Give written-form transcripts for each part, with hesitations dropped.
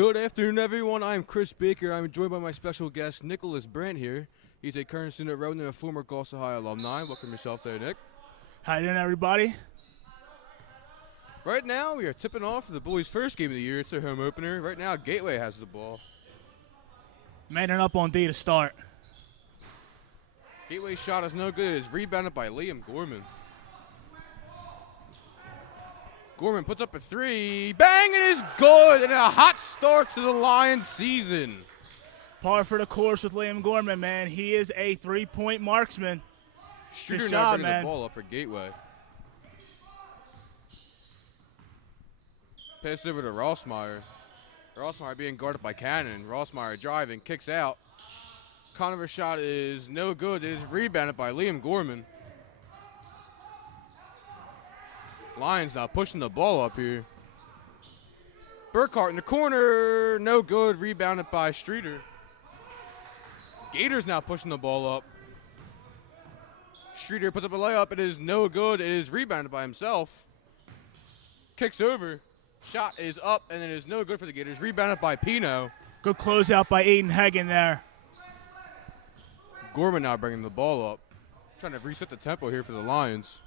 Good afternoon, everyone. I'm Chris Baker. I'm joined by my special guest, Nicholas Brandt here. He's a current student at Rowden and a former Gloucester High alumni. Welcome yourself there, Nick. How you doing, everybody? Right now, we are tipping off for the Bullies' first game of the year. It's their home opener. Right now, Gateway has the ball. Manning up on D to start. Gateway's shot is no good. It's rebounded by Liam Gorman. Gorman puts up a three. Bang! It is good! And a hot start to the Lions season. Par for the course with Liam Gorman, man. He is a three-point marksman. Streeter Good now job, bringing man. the ball up for Gateway. Pass over to Rossmeyer. Rossmeyer being guarded by Cannon. Rossmeyer driving, kicks out. Conover's shot is no good. It is rebounded by Liam Gorman. Lions now pushing the ball up here. Burkhart in the corner, no good. Rebounded by Streeter. Gators now pushing the ball up. Streeter puts up a layup. It is no good. It is rebounded by himself. Kicks over. Shot is up, and it is no good for the Gators. Rebounded by Pino. Good closeout by Aiden Hagen there. Gorman now bringing the ball up. Trying to reset the tempo here for the Lions.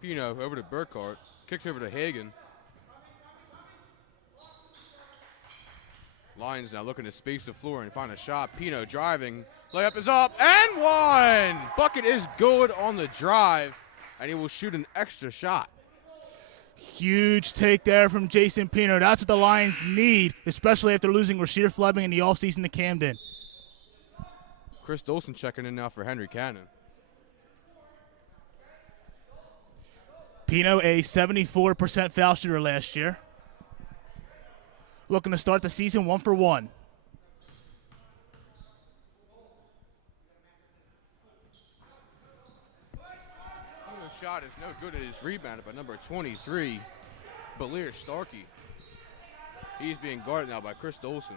Pino over to Burkhart. Kicks over to Hagen. Lions now looking to space the floor and find a shot. Pino driving. Layup is up and one! Bucket is good on the drive, and he will shoot an extra shot. Huge take there from Jason Pino. That's what the Lions need, especially after losing Rasheer Fleming in the offseason to Camden. Chris Dolson checking in now for Henry Cannon. Pino, a 74% foul shooter last year. Looking to start the season 1 for 1. Pino's shot is no good. It is rebounded by number 23, Balir Starkey. He's being guarded now by Chris Dolson.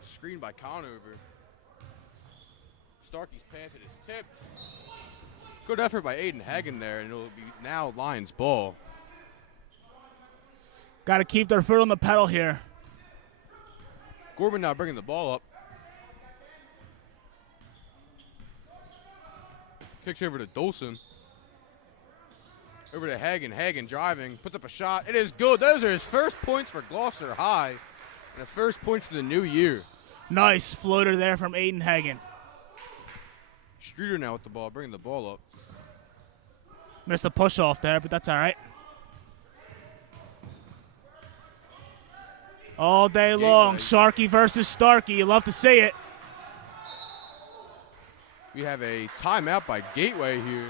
Screened by Conover. Starkey's pass, it is tipped. Good effort by Aiden Hagen there, and it'll be now Lions ball. Got to keep their foot on the pedal here. Gorman now bringing the ball up. Kicks over to Dolson. Over to Hagen. Hagen driving, puts up a shot. It is good. Those are his first points for Gloucester High, and the first points for the new year. Nice floater there from Aiden Hagen. Streeter now with the ball, bringing the ball up. Missed a push off there, but that's all right. All day long, Sharkey versus Starkey. You love to see it. We have a timeout by Gateway here.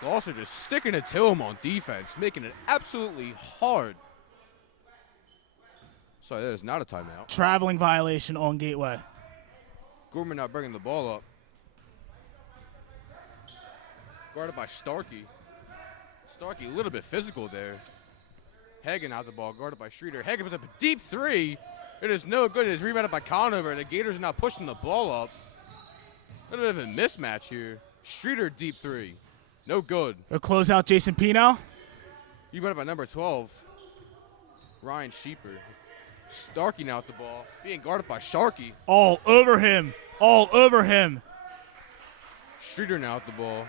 Gloucester just sticking it to him on defense, making it absolutely hard. Sorry, that is not a timeout. Traveling violation on Gateway. Gorman now bringing the ball up. Guarded by Starkey. Starkey a little bit physical there. Hagen out the ball, guarded by Streeter. Hagen puts up a deep three. It is no good. It is rebounded by Conover, and the Gators are now pushing the ball up. A little bit of a mismatch here. Streeter deep three. No good. A closeout, Jason Pino. Rebounded by number 12, Ryan Sheeper. Starkey now at the ball, being guarded by Sharkey. All over him. All over him. Streeter now at the ball.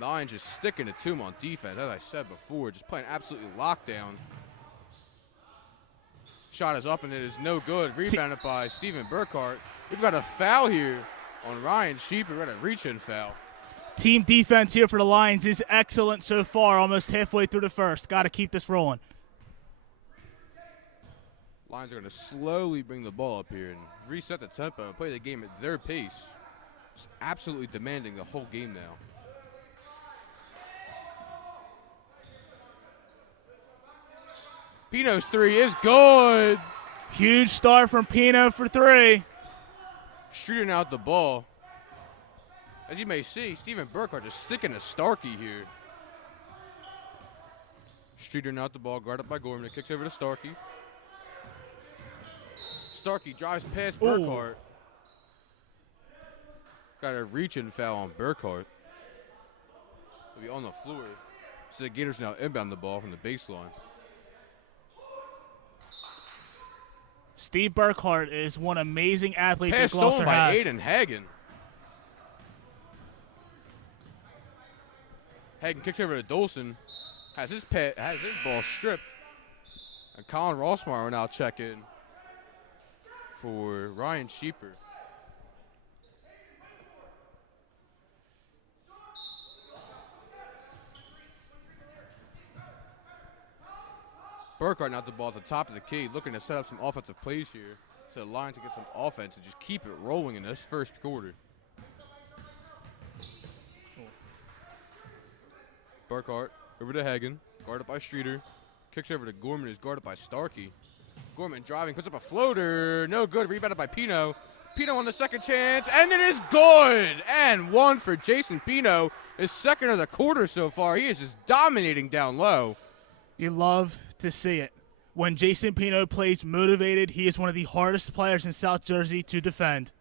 Lions just sticking it to him on defense, as I said before, just playing absolutely lockdown. Shot is up, and it is no good. Rebounded by Steven Burkhart. We've got a foul here on Ryan Sheeper. We're at a reach-in foul. Team defense here for the Lions is excellent so far, almost halfway through the first. Got to keep this rolling. Lions are going to slowly bring the ball up here and reset the tempo and play the game at their pace. Just absolutely demanding the whole game now. Pino's three is good. Huge start from Pino for three. Streeter now at the ball. As you may see, Steven Burkhart just sticking to Starkey here. Streeter now at the ball, guarded by Gorman. It kicks over to Starkey. Starkey drives past Burkhart. Got a reach-in foul on Burkhart. He'll be on the floor. So the Gators now inbound the ball from the baseline. Steve Burkhart is one amazing athlete that Pass Gloucester stolen by has. Aiden Hagen. Hagen kicks over to Dolson. Has his ball stripped. And Colin Rossmeyer will now check in for Ryan Sheeper. Burkhart now the ball at the top of the key, looking to set up some offensive plays here so the Lions can get some offense and just keep it rolling in this first quarter. Burkhart over to Hagen, guarded by Streeter. Kicks over to Gorman, who's guarded by Starkey. Gorman driving, puts up a floater. No good, rebounded by Pino. Pino on the second chance, and it is good! And one for Jason Pino, his second of the quarter so far. He is just dominating down low. You love to see it. When Jason Pino plays motivated, he is one of the hardest players in South Jersey to defend.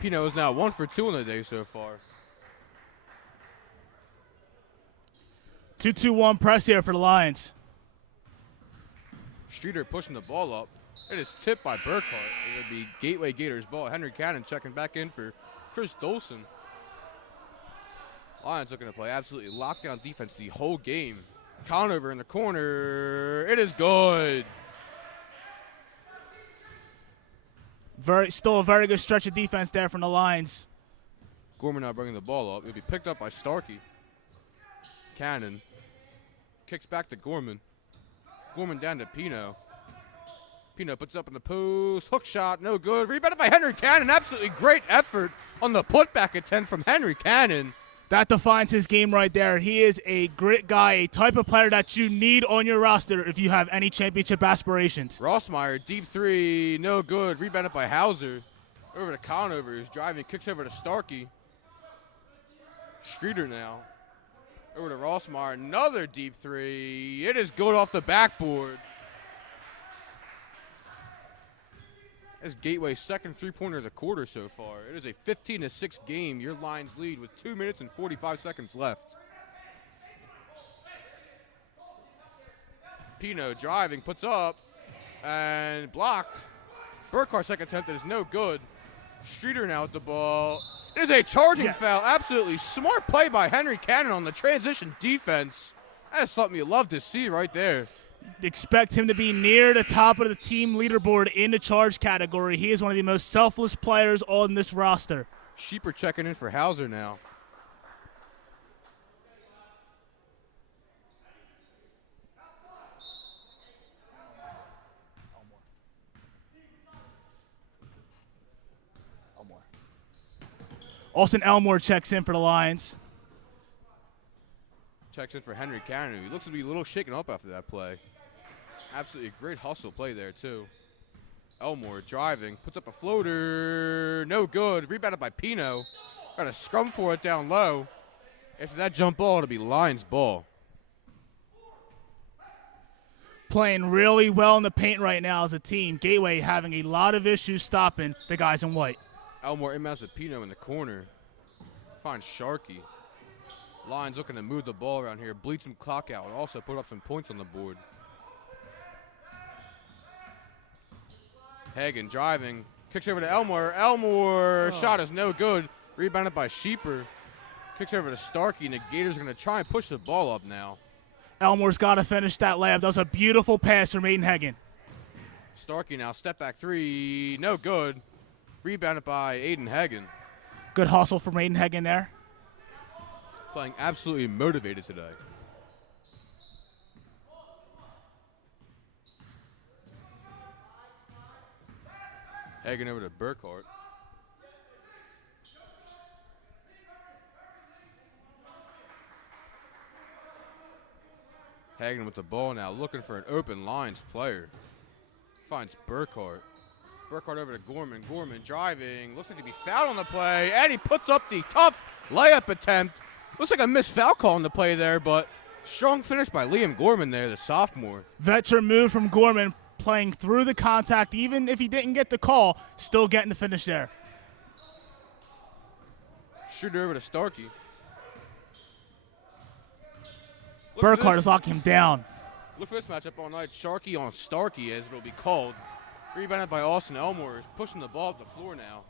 Pino is now 1 for 2 on the day so far. 2-2-1 press here for the Lions. Streeter pushing the ball up. It is tipped by Burkhart. It would be Gateway Gators ball. Henry Cannon checking back in for Chris Dolson. Lions looking to play absolutely lockdown defense the whole game. Conover in the corner. It is good. Still a very good stretch of defense there from the Lions. Gorman now bringing the ball up. It'll be picked up by Starkey. Cannon kicks back to Gorman. Gorman down to Pino. Pino puts up in the post. Hook shot, no good. Rebounded by Henry Cannon. Absolutely great effort on the putback attempt from Henry Cannon. That defines his game right there. He is a grit guy, a type of player that you need on your roster if you have any championship aspirations. Rossmeyer, deep three, no good. Rebounded by Hauser. Over to Conover, who's driving, kicks over to Starkey. Streeter now. Over to Rossmeyer, another deep three. It is good off the backboard. That's Gateway's second three-pointer of the quarter so far. It is a 15-6 game. Your Lions lead with 2 minutes and 45 seconds left. Pino driving, puts up, and blocked. Burkhart's second attempt is no good. Streeter now with the ball. It is a charging foul. Absolutely smart play by Henry Cannon on the transition defense. That's something you love to see right there. Expect him to be near the top of the team leaderboard in the charge category. He is one of the most selfless players on this roster. Sheeper checking in for Hauser now. Austin Elmore checks in for the Lions. Checks in for Henry Cannon. He looks to be a little shaken up after that play. Absolutely a great hustle play there, too. Elmore driving, puts up a floater. No good. Rebounded by Pino. Got a scrum for it down low. After that jump ball, it'll be Lions ball. Playing really well in the paint right now as a team. Gateway having a lot of issues stopping the guys in white. Elmore inbounds with Pino in the corner. Finds Sharkey. Lions looking to move the ball around here, bleed some clock out, and also put up some points on the board. Hagen driving, kicks over to Elmore. Elmore shot is no good. Rebounded by Sheeper. Kicks over to Starkey, and the Gators are going to try and push the ball up now. Elmore's got to finish that layup. That was a beautiful pass from Aiden Hagen. Starkey now, step back three, no good. Rebounded by Aiden Hagen. Good hustle from Aiden Hagen there. Playing absolutely motivated today. Hagen over to Burkhart. Hagen with the ball now, looking for an open Lions player. Finds Burkhart. Burkhart over to Gorman. Gorman driving. Looks like to be fouled on the play, and he puts up the tough layup attempt. Looks like a missed foul call on the play there, but strong finish by Liam Gorman there, the sophomore. Veteran move from Gorman, playing through the contact. Even if he didn't get the call, still getting the finish there. Shooter over to Starkey. Burkhart is locking him down. Look for this matchup all night. Sharkey on Starkey, as it'll be called. Rebounded by Austin Elmore. Is pushing the ball up the floor now.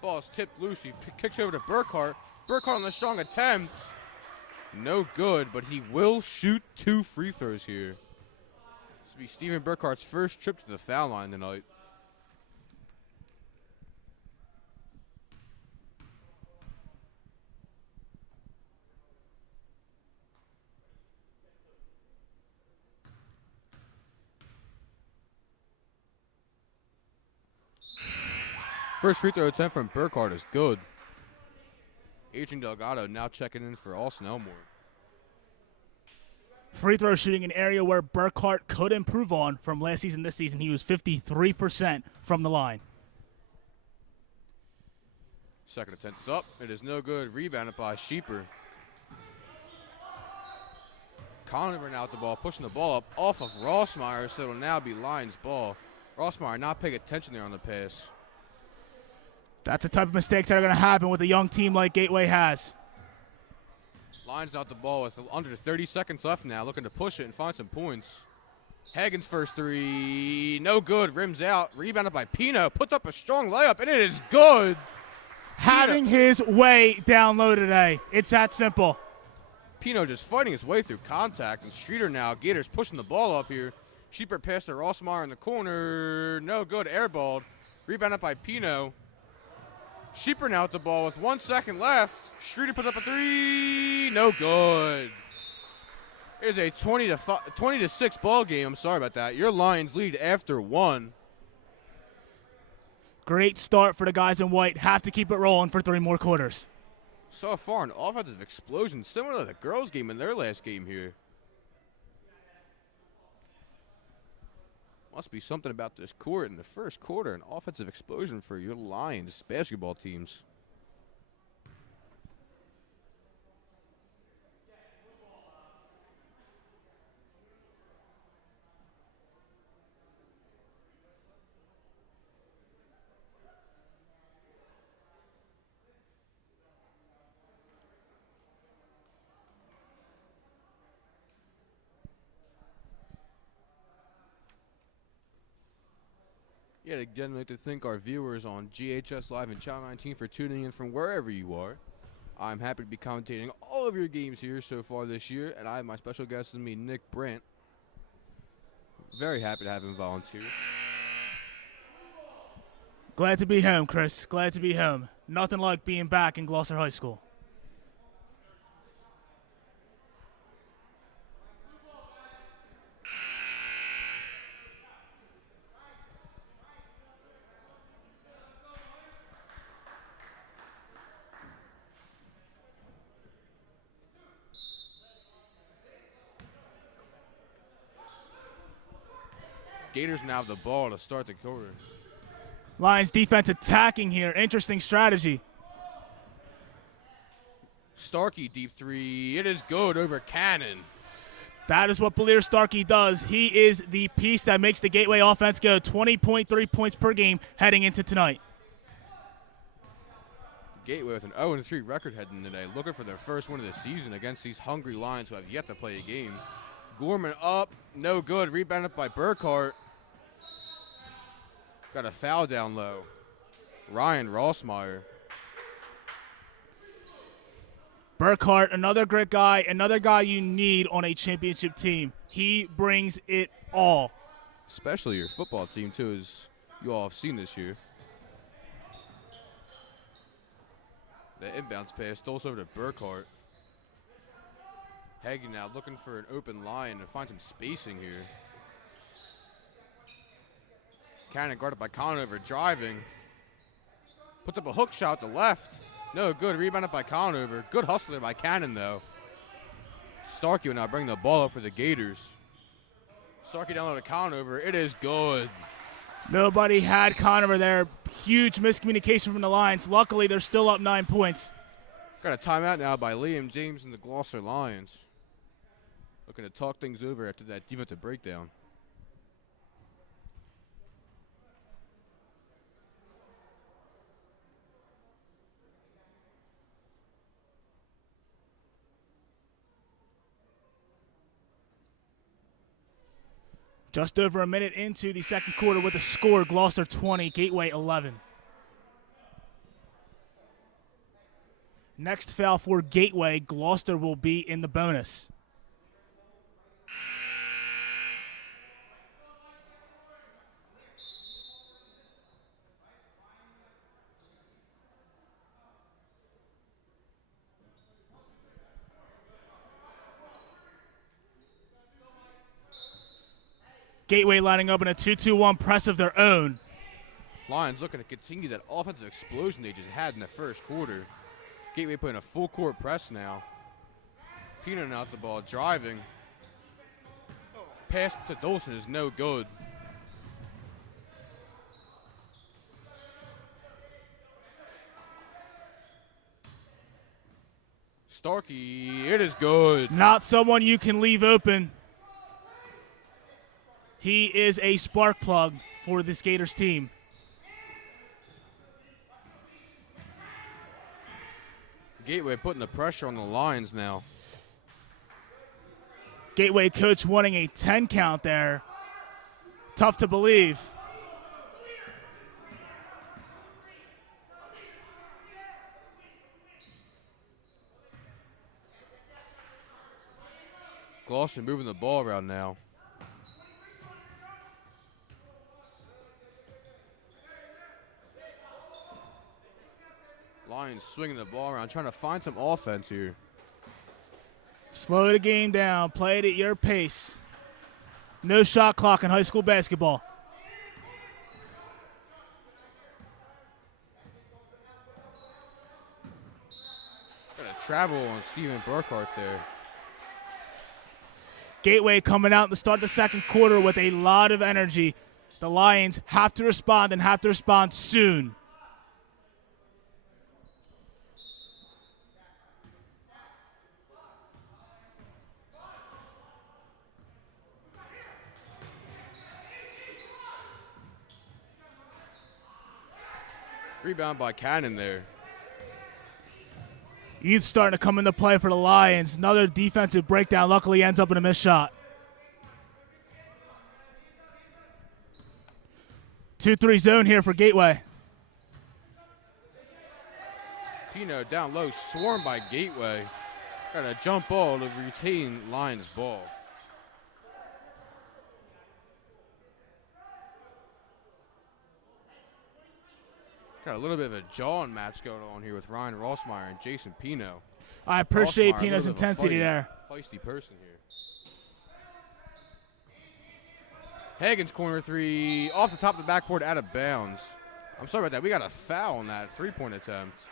Ball is tipped loose. He kicks over to Burkhart. Burkhart on the strong attempt. No good, but he will shoot 2 free throws here. This will be Steven Burkhart's first trip to the foul line tonight. First free throw attempt from Burkhart is good. Adrian Delgado now checking in for Austin Elmore. Free throw shooting, an area where Burkhart could improve on from last season. This season, he was 53% from the line. Second attempt is up. It is no good. Rebounded by Sheeper. Conover now with the ball, pushing the ball up off of Rossmeyer, so it'll now be Lions ball. Rossmeyer not paying attention there on the pass. That's the type of mistakes that are going to happen with a young team like Gateway has. Lions out the ball with under 30 seconds left now, looking to push it and find some points. Hagen's first three, no good, rims out, rebounded by Pino, puts up a strong layup, and it is good. Having his way down low today. It's that simple. Pino just fighting his way through contact, and Streeter now, Gators pushing the ball up here. Sheeper passed to Rossmeyer in the corner, no good, airballed, rebounded by Pino. Sheeper now with the ball with 1 second left. Streeter puts up a three. No good. It is a 20-6 ball game. I'm sorry about that. Your Lions lead after 1. Great start for the guys in white. Have to keep it rolling for 3 more quarters. So far, an offensive explosion similar to the girls' game in their last game here. Must be something about this court in the first quarter. An offensive explosion for your Lions basketball teams. Yet again, I'd like to thank our viewers on GHS Live and Channel 19 for tuning in from wherever you are. I'm happy to be commentating all of your games here so far this year, and I have my special guest with me, Nick Brandt. Very happy to have him volunteer. Glad to be home, Chris. Glad to be home. Nothing like being back in Gloucester High School. Gators now have the ball to start the quarter. Lions defense attacking here. Interesting strategy. Starkey deep three. It is good over Cannon. That is what Balear Starkey does. He is the piece that makes the Gateway offense go. 20.3 points per game heading into tonight. Gateway with an 0-3 record heading today, looking for their first win of the season against these hungry Lions who have yet to play a game. Gorman up, no good. Rebounded by Burkhart. Got a foul down low. Ryan Rossmeyer. Burkhart, another great guy, another guy you need on a championship team. He brings it all. Especially your football team, too, as you all have seen this year. The inbounds pass stoles over to Burkhart. Hagen now looking for an open line to find some spacing here. Cannon guarded by Conover, driving. Puts up a hook shot to left. No good, rebounded by Conover. Good hustler by Cannon, though. Starkey will now bring the ball up for the Gators. Starkey down low to Conover. It is good. Nobody had Conover there. Huge miscommunication from the Lions. Luckily, they're still up 9 points. Got a timeout now by Liam James and the Gloucester Lions. Looking to talk things over after that defensive breakdown. Just over a minute into the second quarter with the score, Gloucester 20, Gateway 11. Next foul for Gateway, Gloucester will be in the bonus. Gateway lining up in a 2-2-1 press of their own. Lions looking to continue that offensive explosion they just had in the first quarter. Gateway putting a full court press now. Pino out the ball, driving. Pass to Dolson is no good. Starkey, it is good. Not someone you can leave open. He is a spark plug for this Gators team. Gateway putting the pressure on the Lions now. Gateway coach wanting a 10 count there. Tough to believe. Gloucester moving the ball around now. Lions swinging the ball around, trying to find some offense here. Slow the game down. Play it at your pace. No shot clock in high school basketball. Got a travel on Steven Burkhart there. Gateway coming out to start the second quarter with a lot of energy. The Lions have to respond and have to respond soon. Rebound by Cannon there. Youth starting to come into play for the Lions. Another defensive breakdown. Luckily ends up in a missed shot. 2-3 zone here for Gateway. Pino down low, swarmed by Gateway. Got a jump ball to retain Lions ball. Got a little bit of a jawing match going on here with Ryan Rossmeyer and Jason Pino. I appreciate Rossmeyer, Pino's intensity there. Feisty person here. Hagen's corner three, off the top of the backboard, out of bounds. I'm sorry about that. We got a foul on that three-point attempt.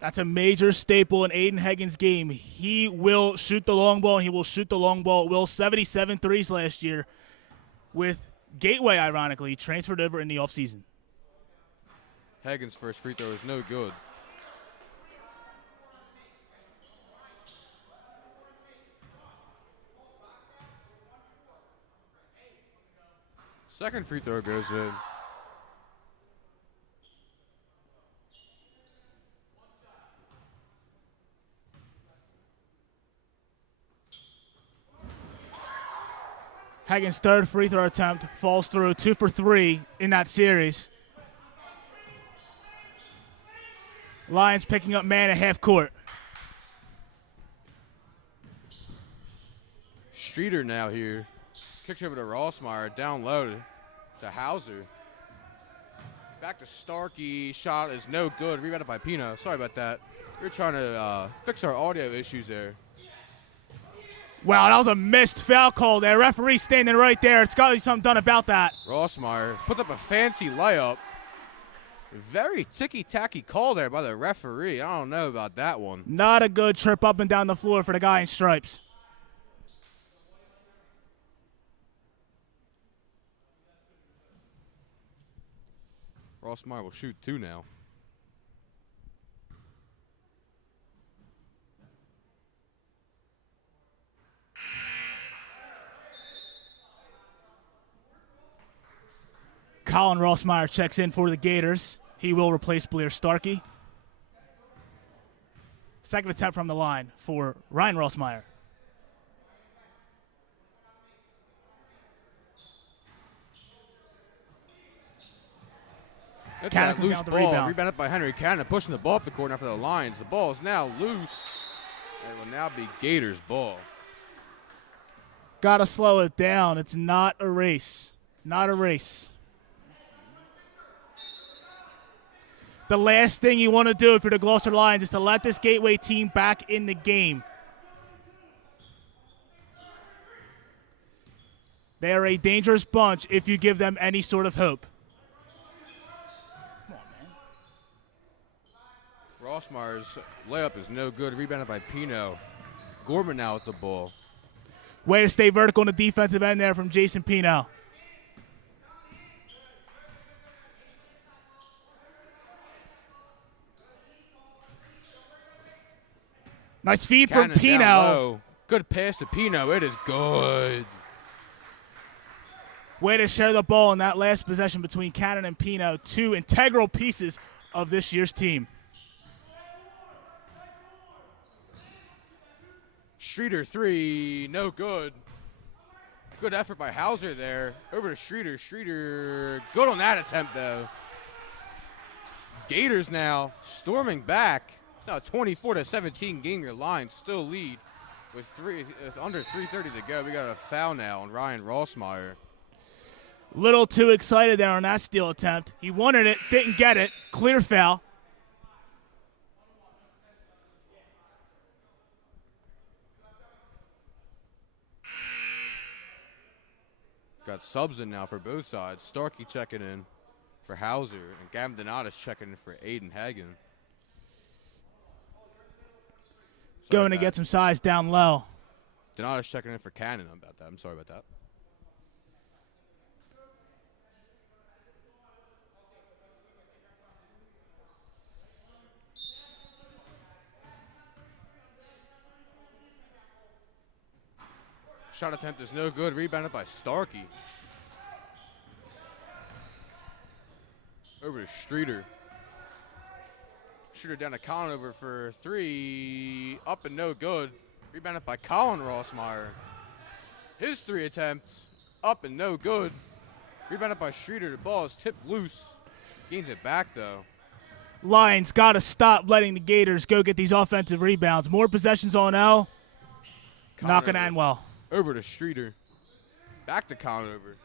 That's a major staple in Aiden Hagen's game. He will shoot the long ball, and he will shoot the long ball. Will 77 threes last year with Gateway, ironically, transferred over in the offseason. Hagen's first free throw is no good. Second free throw goes in. Hagen's third free throw attempt falls through, 2 for 3 in that series. Lions picking up man at half court. Streeter now here. Kicks over to Rossmeyer, down low to Hauser. Back to Starkey, shot is no good, rebounded by Pino. Sorry about that. We're trying to fix our audio issues there. Wow, that was a missed foul call there. Referee standing right there. It's got to be something done about that. Rossmeyer puts up a fancy layup. Very ticky-tacky call there by the referee. I don't know about that one. Not a good trip up and down the floor for the guy in stripes. Rossmeyer will shoot 2 now. Colin Rossmeyer checks in for the Gators. He will replace Blair Starkey. Second attempt from the line for Ryan Rossmeyer. That's Cannon that comes loose down with the ball. rebound. Rebounded by Henry Cannon, pushing the ball up the court now for the Lions. The ball is now loose. It will now be Gators' ball. Got to slow it down. It's not a race. Not a race. The last thing you want to do if you're the Gloucester Lions is to let this Gateway team back in the game. They are a dangerous bunch if you give them any sort of hope. Come on, man. Rossmeyer's layup is no good. Rebounded by Pino. Gorman now with the ball. Way to stay vertical in the defensive end there from Jason Pino. Nice feed Cannon from Pino. down low. Good pass to Pino. It is good. Way to share the ball in that last possession between Cannon and Pino, two integral pieces of this year's team. Streeter three, no good. Good effort by Hauser there. Over to Streeter. Streeter, good on that attempt though. Gators now storming back. It's now 24-17 game. Your line still lead with under 3:30 to go. We got a foul now on Ryan Rossmeyer. Little too excited there on that steal attempt. He wanted it, didn't get it. Clear foul. Got subs in now for both sides. Starkey checking in for Hauser, and Gavin Donatis checking in for Aiden Hagen. Going to get some size down low. Donatis checking in for Cannon. I'm sorry about that. Shot attempt is no good. Rebounded by Starkey. Over to Streeter. Streeter down to Conover for three. Up and no good. Rebounded by Colin Rossmeyer. His three attempts. Up and no good. Rebounded by Streeter. The ball is tipped loose. Gains it back though. Lions got to stop letting the Gators go get these offensive rebounds. More possessions on L. Not going to end well. Over to Streeter. Back to Conover.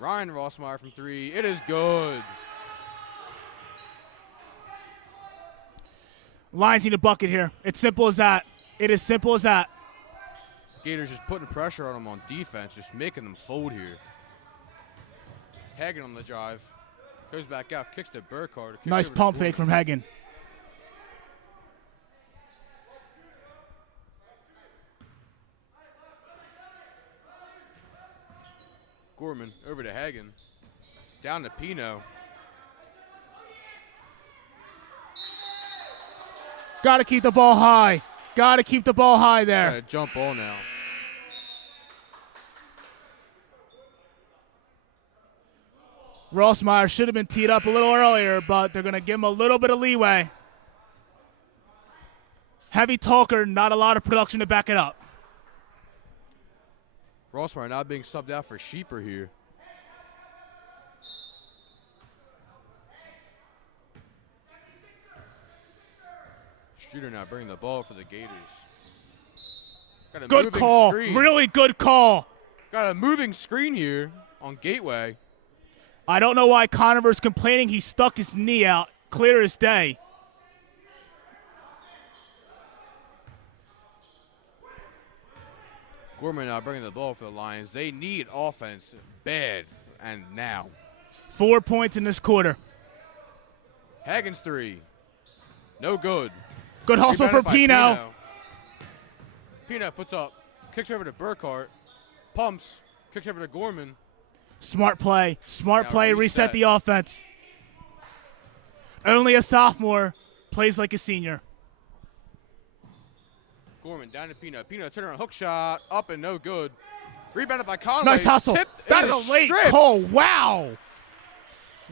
Ryan Rossmeyer from three. It is good. Lions need a bucket here. It's simple as that. It is simple as that. Gators just putting pressure on them on defense, just making them fold here. Hagen on the drive. Goes back out, kicks to Burkhardt. Nice pump fake from Hagen. Gorman over to Hagen. Down to Pino. Got to keep the ball high. Got to keep the ball high there. Got a jump ball now. Rossmeyer should have been teed up a little earlier, but they're going to give him a little bit of leeway. Heavy talker, not a lot of production to back it up. Rossmeyer now being subbed out for Sheeper here. Streeter now bringing the ball for the Gators. Got a Good moving call. screen. Really good call. Got a moving screen here on Gateway. I don't know why Conover's complaining. He stuck his knee out. Clear as day. Gorman now bringing the ball for the Lions. They need offense bad and now. 4 points in this quarter. Hagen's three. No good. Good hustle for Rebounded by Pino. Pino puts up. Kicks over to Burkhardt. Pumps. Kicks over to Gorman. Smart play. Smart Now play. Reset the offense. Only a sophomore plays like a senior. Gorman down to Pino. Pino turn around hook shot. Up and no good. Rebounded by Conway. Nice hustle. Tipped. That It is a late stripped. call. Wow.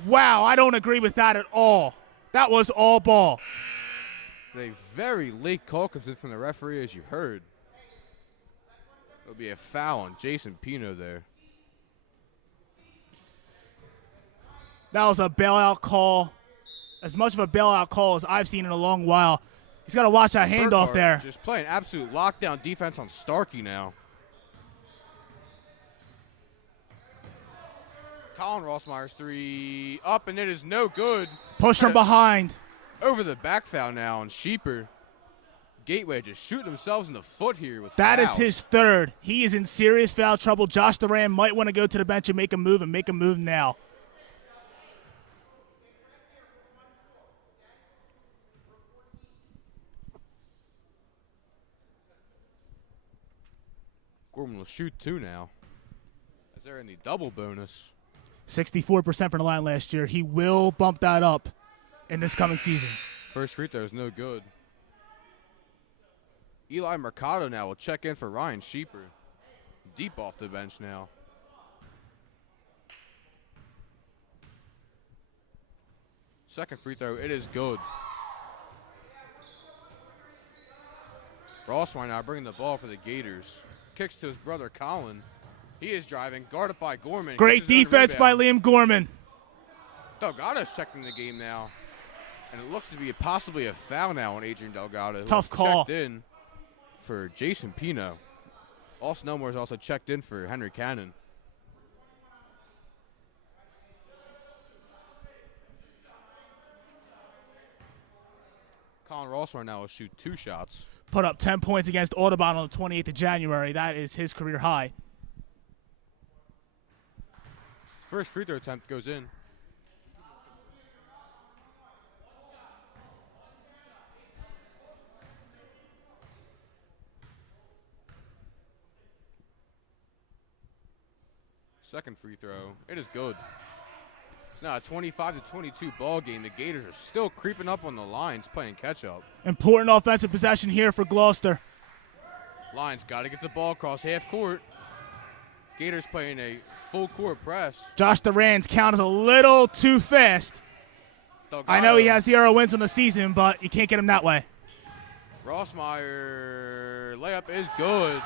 Wow. I don't agree with that at all. That was all ball. But a very late call comes in from the referee, as you heard. It'll be a foul on Jason Pino there. That was a bailout call. As much of a bailout call as I've seen in a long while. He's got to watch that handoff there. Just playing absolute lockdown defense on Starkey now. Colin Rossmeyer's three up, and it is no good. Push from behind. Over the back foul now on Sheeper. Gateway just shooting themselves in the foot here with That fouls. is his third. He is in serious foul trouble. Josh Duran might want to go to the bench and make a move now. Gorman will shoot two now, as they're in the double bonus. 64% from the line last year. He will bump that up in this coming season. First free throw is no good. Eli Mercado now will check in for Ryan Sheeper. Deep off the bench now. Second free throw, it is good. Rossmeyer now bringing the ball for the Gators. Kicks to his brother Colin. He is driving, guarded by Gorman. Great defense by Liam Gorman. Delgado's checking the game now. And it looks to be possibly a foul now on Adrian Delgado. Tough call. Checked in for Jason Pino. Austin Elmore's also checked in for Henry Cannon. Colin Rossmeyer now will shoot two shots. Put up 10 points against Audubon on the 28th of January. That is his career high. First free throw attempt goes in. Second free throw, it is good. It's now a 25-22 ball game. The Gators are still creeping up on the lines, playing catch up. Important offensive possession here for Gloucester. Lions got to get the ball across half court. Gators playing a full court press. Josh Duran's count is a little too fast. Delgado. I know he has 0 wins on the season, but you can't get him that way. Rossmeyer layup is good.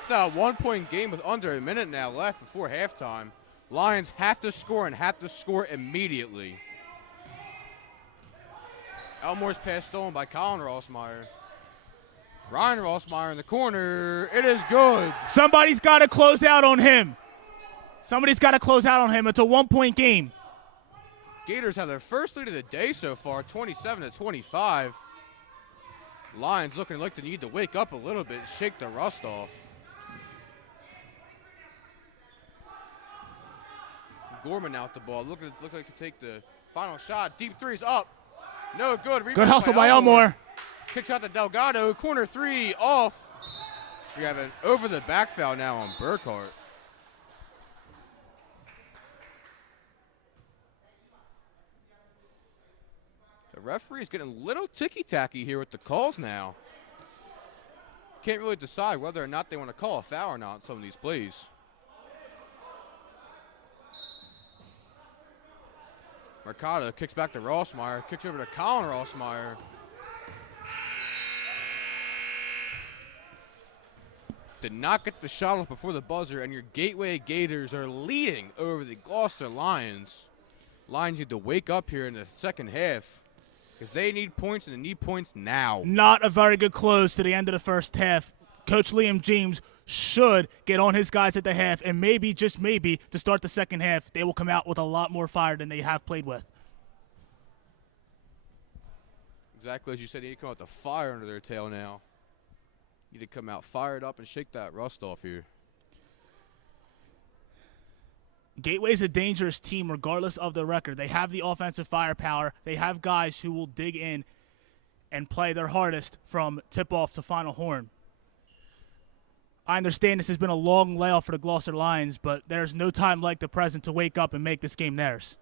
It's now a 1-point game with under a minute now left before halftime. Lions have to score and have to score immediately. Elmore's pass stolen by Colin Rossmeyer. Ryan Rossmeyer in the corner. It is good. Somebody's got to close out on him. Somebody's got to close out on him. It's a 1-point game. Gators have their first lead of the day so far, 27-25. Lions looking like they need to wake up a little bit, shake the rust off. Gorman out the ball. Looks like to take the final shot. Deep three's up. No good. Rebound good hustle by Elmore. Kicks out to Delgado. Corner three off. We have an over the back foul now on Burkhart. The referee is getting a little ticky-tacky here with the calls now. Can't really decide whether or not they want to call a foul or not on some of these plays. Mercado kicks back to Rossmeyer, kicks over to Colin Rossmeyer. Did not get the shot off before the buzzer, and your Gateway Gators are leading over the Gloucester Lions. Lions need to wake up here in the second half because they need points, and they need points now. Not a very good close to the end of the first half. Coach Liam James should get on his guys at the half, and maybe, just maybe, to start the second half, they will come out with a lot more fire than they have played with. Exactly as you said, they need to come out with the fire under their tail now. Need to come out fired up and shake that rust off here. Gateway's a dangerous team regardless of the record. They have the offensive firepower. They have guys who will dig in and play their hardest from tip-off to final horn. I understand this has been a long layoff for the Gloucester Lions, but there's no time like the present to wake up and make this game theirs.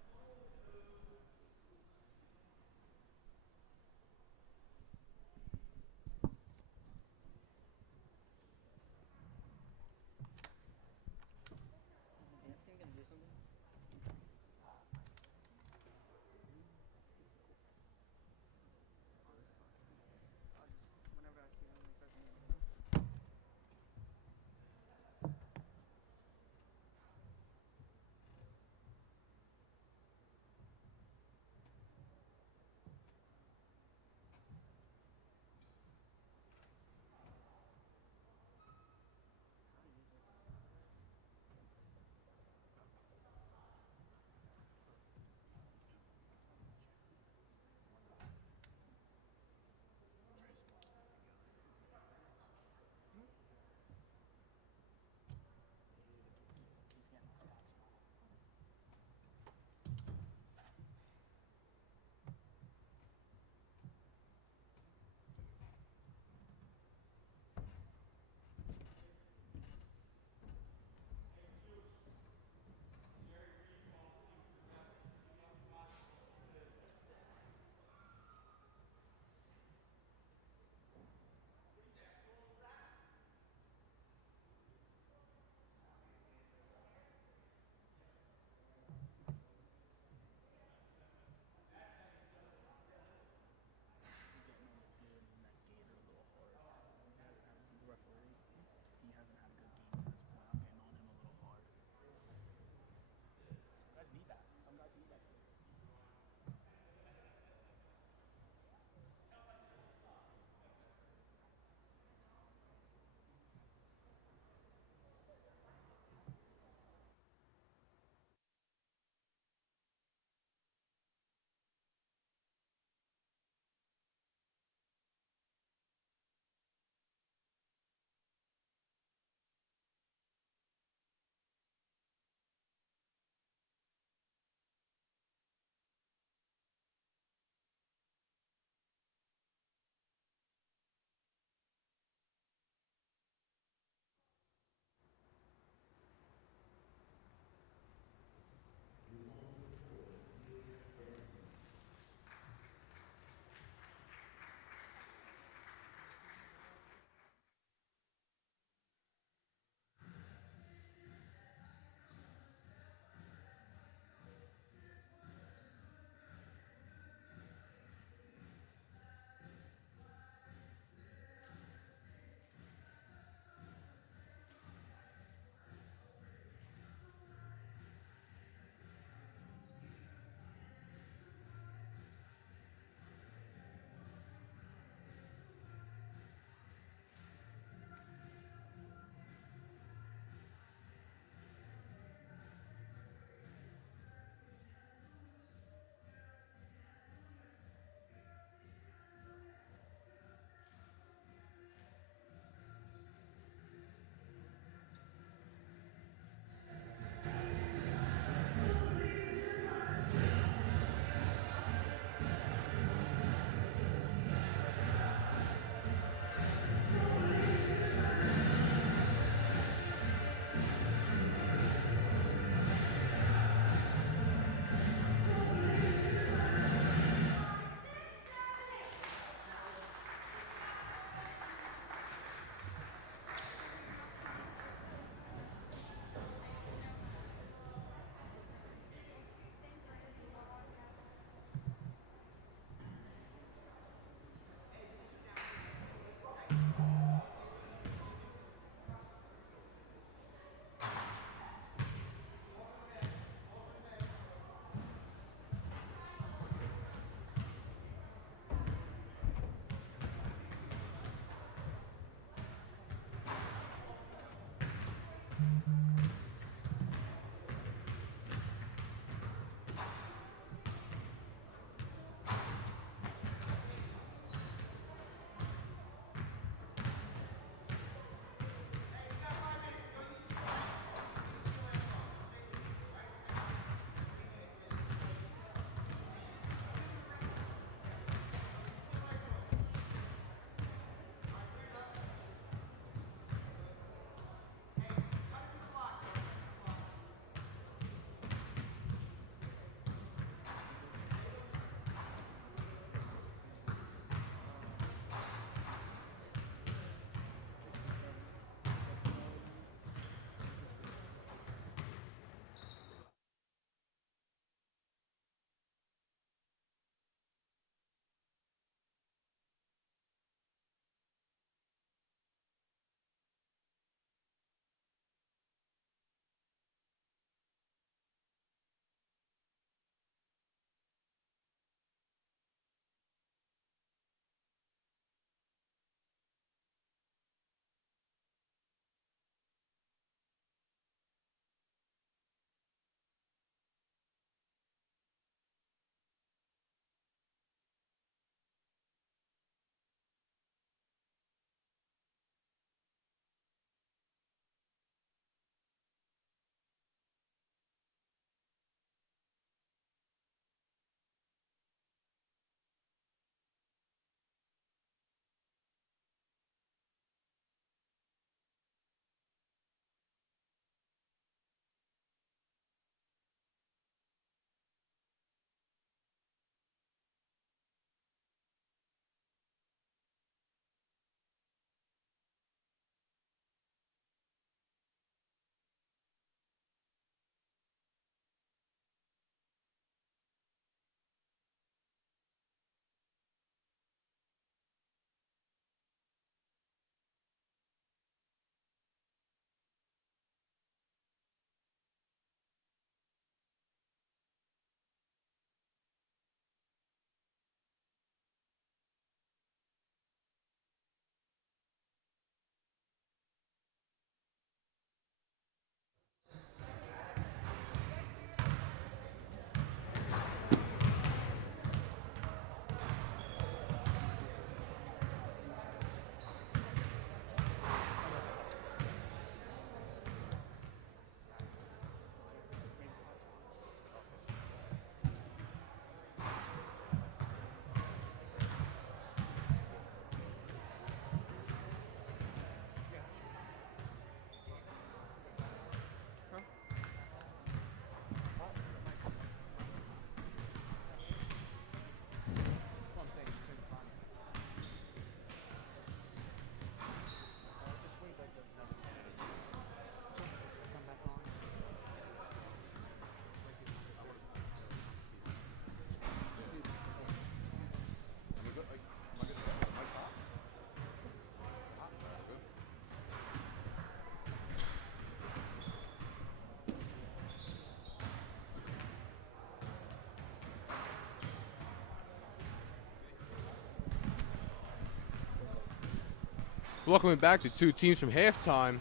Welcome back to two teams from halftime.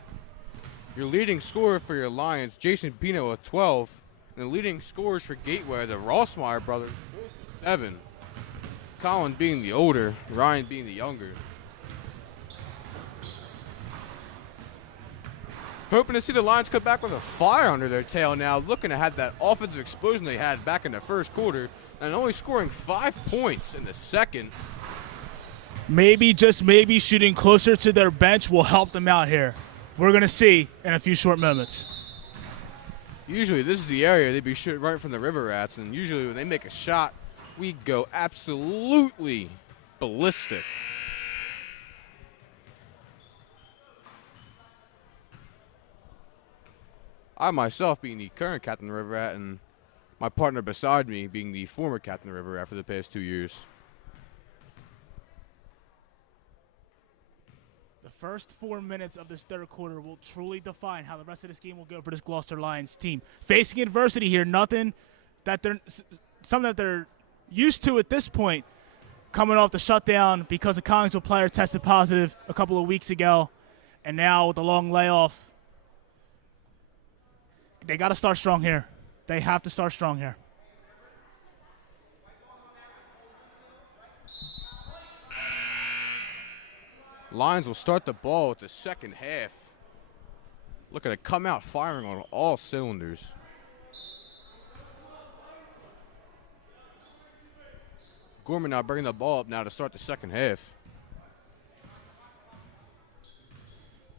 Your leading scorer for your Lions, Jason Pino with 12. And the leading scorers for Gateway, the Rossmeyer brothers, 7. Colin being the older, Ryan being the younger. Hoping to see the Lions come back with a fire under their tail now, looking to have that offensive explosion they had back in the first quarter, and only scoring 5 points in the second. Maybe, just maybe, shooting closer to their bench will help them out here. We're going to see in a few short moments. Usually this is the area they'd be shooting right from the River Rats, and usually when they make a shot, we go absolutely ballistic. I myself being the current captain of the River Rat, and my partner beside me being the former captain of the River Rat for the past 2 years. The first 4 minutes of this third quarter will truly define how the rest of this game will go for this Gloucester Lions team. Facing adversity here, something that they're used to at this point, coming off the shutdown because a Collinsville player tested positive a couple of weeks ago, and now with the long layoff, they got to start strong here. They have to start strong here. Lions will start the ball with the second half. Looking to come out firing on all cylinders. Gorman now bringing the ball up now to start the second half.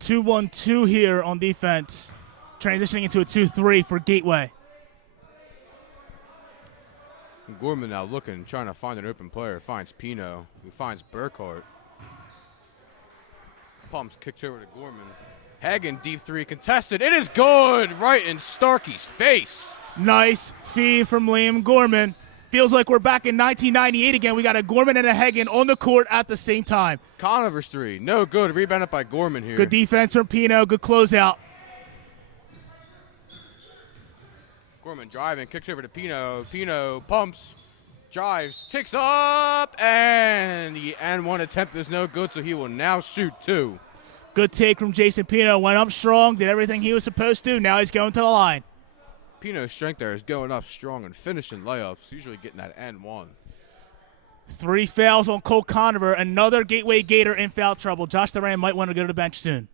2-1-2 here on defense. Transitioning into a 2-3 for Gateway. Gorman now looking, trying to find an open player. Finds Pino, who finds Burkhart. Pumps, kicks over to Gorman. Hagen, deep three, contested. It is good, right in Starkey's face. Nice feed from Liam Gorman. Feels like we're back in 1998 again. We got a Gorman and a Hagen on the court at the same time. Conover's three, no good. Rebounded by Gorman here. Good defense from Pino, good closeout. Gorman driving, kicks over to Pino. Pino pumps, drives, ticks up, and the and-one attempt is no good, so he will now shoot 2. Good take from Jason Pino. Went up strong, did everything he was supposed to. Now he's going to the line. Pino's strength there is going up strong and finishing layups, usually getting that and-one. 3 fouls on Cole Conover. Another Gateway Gator in foul trouble. Josh Duran might want to go to the bench soon.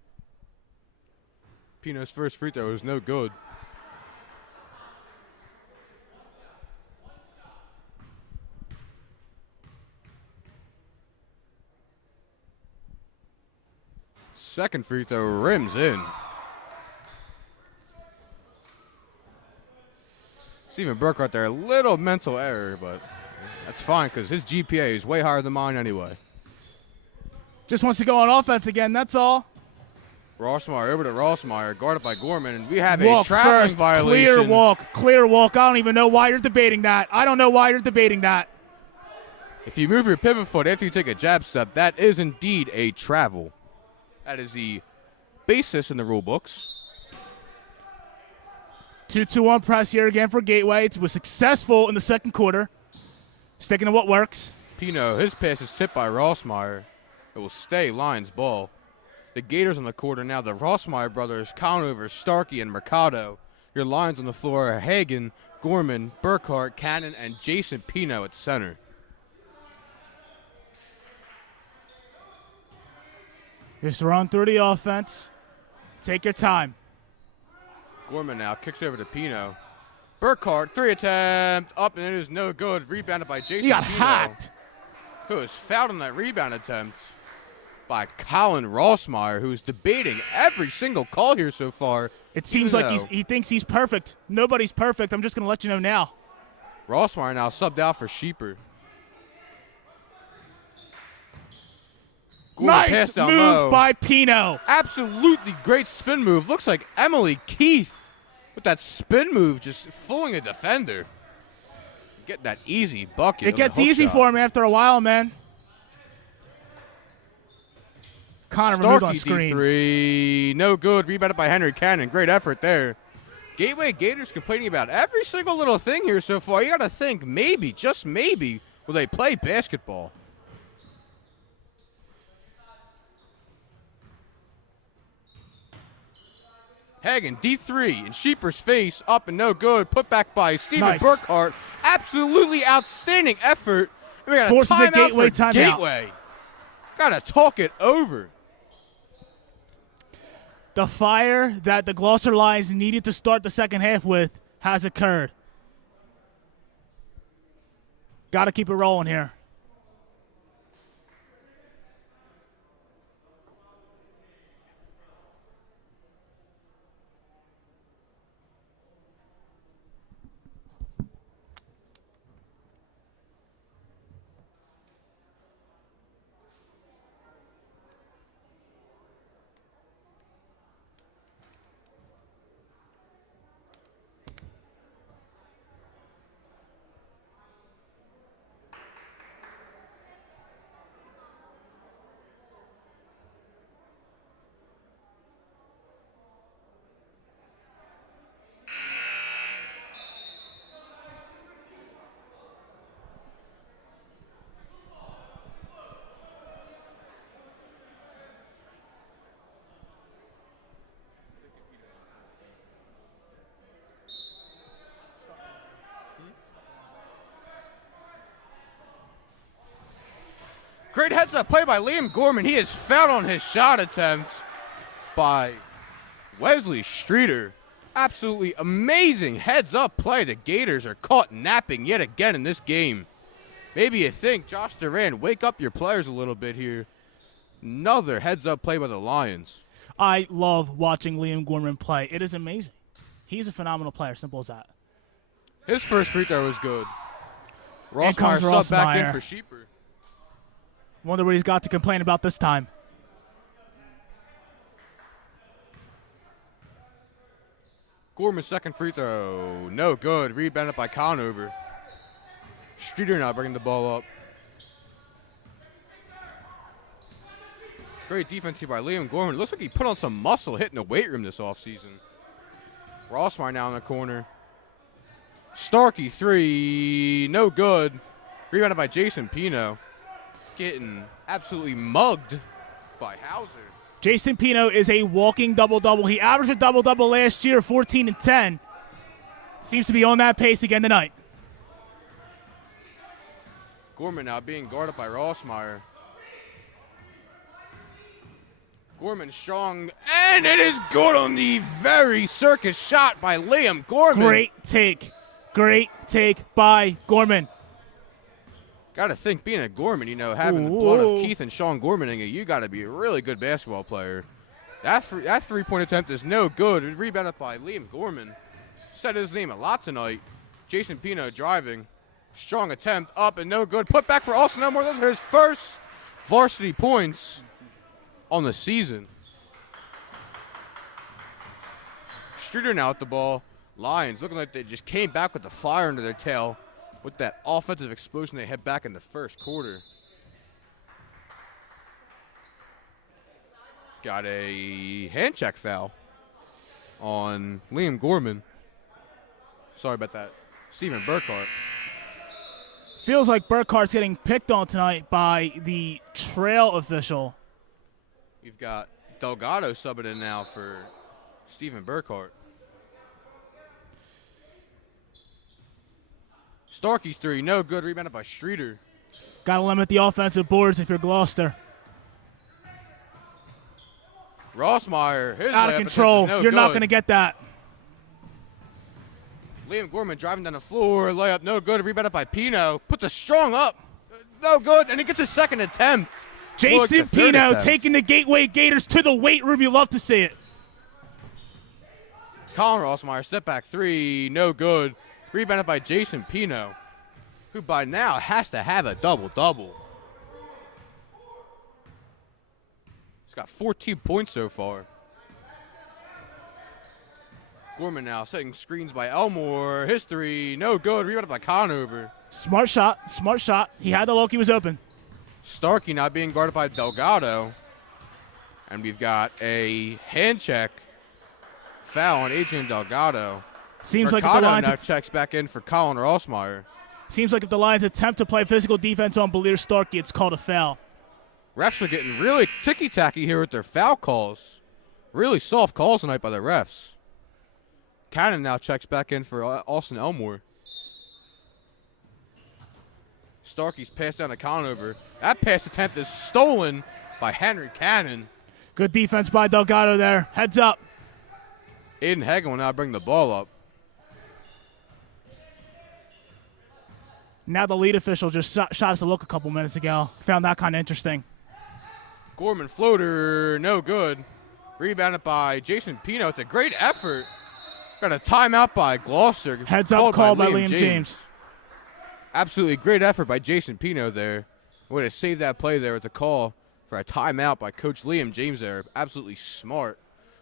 Pino's first free throw is no good. Second free throw rims in. Steven Burkhart there, a little mental error, but that's fine because his GPA is way higher than mine anyway. Just wants to go on offense again, that's all. Rossmeyer over to Rossmeyer, guarded by Gorman, and we have a traveling violation. Clear walk. I don't even know why you're debating that. I don't know why you're debating that. If you move your pivot foot after you take a jab step, that is indeed a travel. That is the basis in the rule books. 2-2-1 press here again for Gateway. It was successful in the second quarter. Sticking to what works. Pino, his pass is tipped by Rossmeyer. It will stay Lions ball. The Gators on the court are now the Rossmeyer brothers, Conover, Starkey, and Mercado. Your Lions on the floor are Hagen, Gorman, Burkhart, Cannon, and Jason Pino at center. Just run through the offense. Take your time. Gorman now kicks over to Pino. Burkhart, 3 attempt, up, and it is no good. Rebounded by Jason Pino. He got hacked. Who was fouled on that rebound attempt by Colin Rossmeyer, who is debating every single call here so far. It seems like he thinks he's perfect. Nobody's perfect. I'm just going to let you know now. Rossmeyer now subbed out for Sheeper. Nice move low by Pino. Absolutely great spin move. Looks like Emily Keith with that spin move just fooling a defender. Get that easy bucket. It gets easy for him after a while, man. Connor removed on screen. Starkey, no good. Rebounded by Henry Cannon. Great effort there. Gateway Gators complaining about every single little thing here so far. You got to think maybe, just maybe, will they play basketball? Hagen, deep three, in Sheeper's face, up and no good. Put back by Steven Nice. Burkhart. Absolutely outstanding effort. And we got Forces a a timeout Gateway for timeout. Gateway. Gotta talk it over. The fire that the Gloucester Lions needed to start the second half with has occurred. Got to keep it rolling here. Great heads-up play by Liam Gorman. He is fouled on his shot attempt by Wesley Streeter. Absolutely amazing heads-up play. The Gators are caught napping yet again in this game. Maybe you think, Josh Duran, wake up your players a little bit here. Another heads-up play by the Lions. I love watching Liam Gorman play. It is amazing. He's a phenomenal player, simple as that. His first free throw was good. And comes Rossmeyer sub back in Rossmeyer. for Sheeper. Wonder what he's got to complain about this time. Gorman's second free throw, no good. Rebounded by Conover. Streeter now bringing the ball up. Great defense here by Liam Gorman. Looks like he put on some muscle hitting the weight room this offseason. Rossmeyer now in the corner. Starkey three, no good. Rebounded by Jason Pino. Getting absolutely mugged by Hauser. Jason Pino is a walking double-double. He averaged a double-double last year, 14 and 10. Seems to be on that pace again tonight. Gorman now being guarded by Rossmeyer. Gorman strong, and it is good on the very circus shot by Liam Gorman. Great take. Great take by Gorman. Got to think, being a Gorman, you know, having the blood of Keith and Sean Gorman in you got to be a really good basketball player. That three-point attempt is no good. It was rebounded by Liam Gorman. Said his name a lot tonight. Jason Pino driving. Strong attempt, up and no good. Put back for Austin Elmore. Those are his first varsity points on the season. Streeter now at the ball. Lions looking like they just came back with the fire under their tail with that offensive explosion they had back in the first quarter. Got a hand check foul on Liam Gorman. Sorry about that. Steven Burkhart. Feels like Burkhart's getting picked on tonight by the trail official. We've got Delgado subbing in now for Steven Burkhart. Starkey's three, no good. Rebounded by Streeter. Got to limit the offensive boards if you're Gloucester. Rossmeyer, his Out layup of control. attempt is no You're not good. going to get that. Liam Gorman driving down the floor, layup no good. Rebounded by Pino. Puts a strong up, no good, and he gets his second attempt. Jason Pino taking the Gateway Gators to the weight room. You love to see it. Colin Rossmeyer, step back three, no good. Rebounded by Jason Pino, who by now has to have a double-double. He's got 14 points so far. Gorman now setting screens by Elmore. His three, no good. Rebounded by Conover. Smart shot. Smart shot. He had the look. He was open. Starkey now being guarded by Delgado. And we've got a hand check foul on Adrian Delgado. Seems like Mercado if the Lions now checks back in for Colin Rossmeyer. Seems like if the Lions attempt to play physical defense on Belir Starkey, it's called a foul. Refs are getting really ticky-tacky here with their foul calls. Really soft calls tonight by the refs. Cannon now checks back in for Austin Elmore. Starkey's pass down to Conover. That pass attempt is stolen by Henry Cannon. Good defense by Delgado there. Heads up. Aiden Hagen will now bring the ball up. Now the lead official just shot us a look a couple minutes ago. Found that kind of interesting. Gorman floater, no good. Rebounded by Jason Pino with a great effort. Got a timeout by Gloucester. Heads up call by Liam James. Absolutely great effort by Jason Pino there. Way to save that play there with a call for a timeout by Coach Liam James there. Absolutely smart.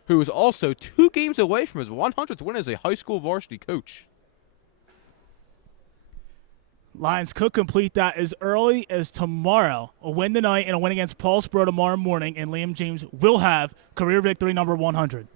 Who is also 2 games away from his 100th win as a high school varsity coach. Lions could complete that as early as tomorrow. A win tonight and a win against Paulsboro tomorrow morning, and Liam James will have career victory number 100.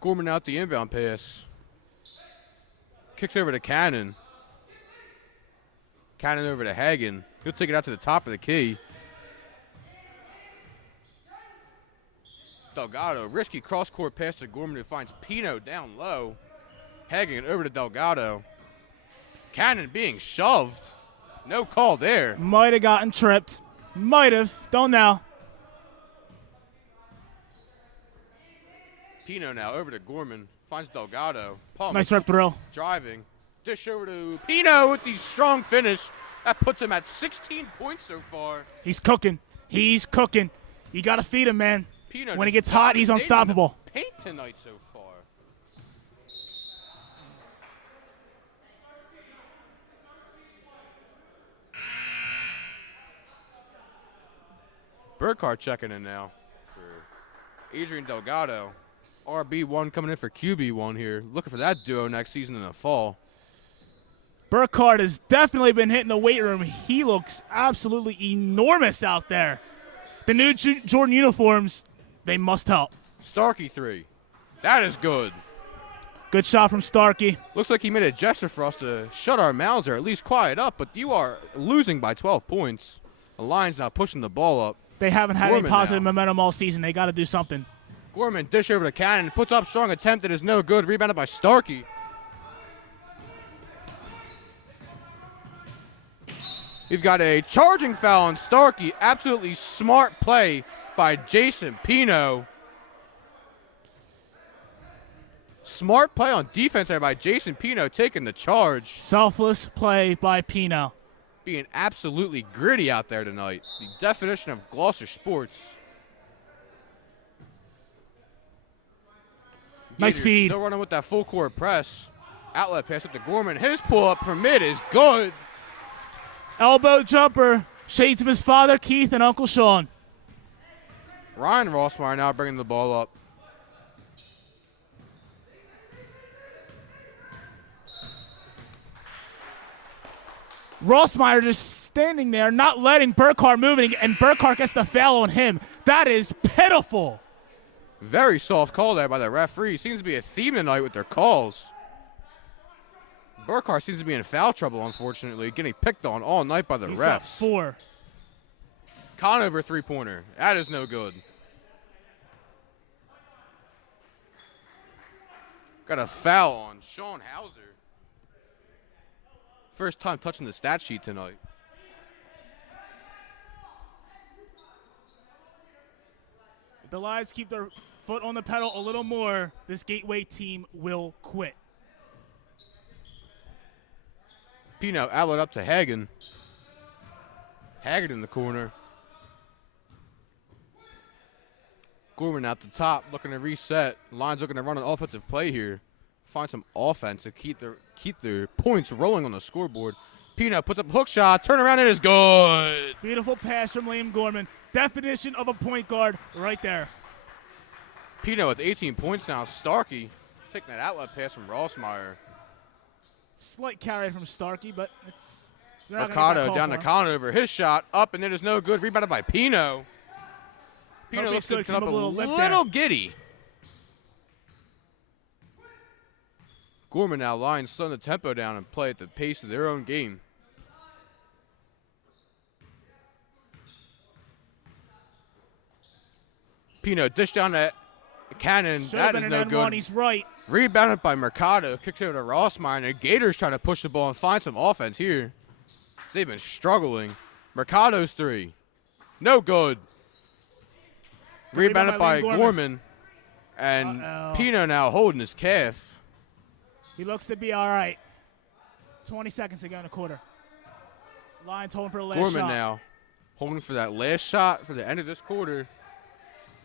Gorman out the inbound pass. Kicks over to Cannon. Cannon over to Hagen. He'll take it out to the top of the key. Delgado, risky cross-court pass to Gorman who finds Pino down low. Hagen over to Delgado. Cannon being shoved. No call there. Might have gotten tripped. Might have. Don't know. Pino now over to Gorman. Finds Delgado. Palmas Nice rip throw. driving. Dish over to Pino with the strong finish. That puts him at 16 points so far. He's cooking. He's cooking. You got to feed him, man. Pino When he gets hot, he's unstoppable. Paint tonight so far. Burkhardt checking in now for Adrian Delgado. RB1 coming in for QB1 here. Looking for that duo next season in the fall. Burkhardt has definitely been hitting the weight room. He looks absolutely enormous out there. The new Jordan uniforms, they must help. Starkey 3. That is good. Good shot from Starkey. Looks like he made a gesture for us to shut our mouths or at least quiet up, but you are losing by 12 points. The Lions now pushing the ball up. They haven't had Gorman any positive now. momentum all season. They got to do something. Gorman dish over to Cannon. Puts up strong attempt that is no good. Rebounded by Starkey. We've got a charging foul on Starkey. Absolutely smart play by Jason Pino. Smart play on defense there by Jason Pino taking the charge. Selfless play by Pino. Being absolutely gritty out there tonight. The definition of Gloucester sports. Nice Gators feed. Still running with that full court press. Outlet pass up to Gorman. His pull up from mid is good. Elbow jumper. Shades of his father, Keith, and Uncle Sean. Ryan Rossmeyer now bringing the ball up. Rossmeyer just standing there, not letting Burkhardt move, and Burkhardt gets the foul on him. That is pitiful. Very soft call there by the referee. Seems to be a theme tonight with their calls. Burkhardt seems to be in foul trouble, unfortunately, getting picked on all night by the He's refs. got 4. Conover three-pointer. That is no good. Got a foul on Sean Hauser. First time touching the stat sheet tonight. If the Lions keep their foot on the pedal a little more, this Gateway team will quit. Pino outlet up to Hagen. Haggard in the corner. Gorman out the top, looking to reset. Lions looking to run an offensive play here. Find some offense to keep their points rolling on the scoreboard. Pino puts up a hook shot. Turn around, it is good. Beautiful pass from Liam Gorman. Definition of a point guard right there. Pino with 18 points now. Starkey taking that outlet pass from Rossmeyer. Slight carry from Starkey, but it's Mercado down to Conover. His shot up, and it is no good. Rebounded by Pino. Pino looks to come up a little giddy. Gorman now lines slowing the tempo down and play at the pace of their own game. Pino dish down to Cannon. That is no good. He's right. Rebounded by Mercado. Kicks over to Rossmeyer. And the Gators trying to push the ball and find some offense here. They've been struggling. Mercado's three. No good. Rebounded by Gorman. And Pino now holding his calf. He looks to be all right. 20 seconds to go in the quarter. Lions holding for the last shot. Gorman now holding for that last shot for the end of this quarter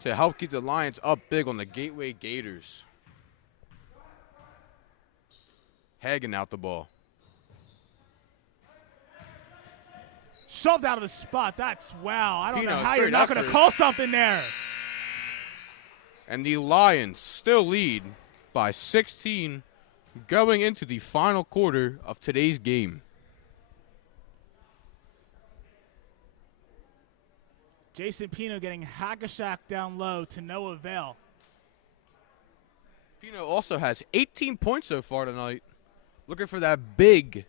to help keep the Lions up big on the Gateway Gators. Hagen out the ball. Shoved out of the spot. That's wow. I don't know how you're not going to effort. call something there. And the Lions still lead by 16 going into the final quarter of today's game. Jason Pino getting hack-a-shack down low to no avail. Pino also has 18 points so far tonight. Looking for that big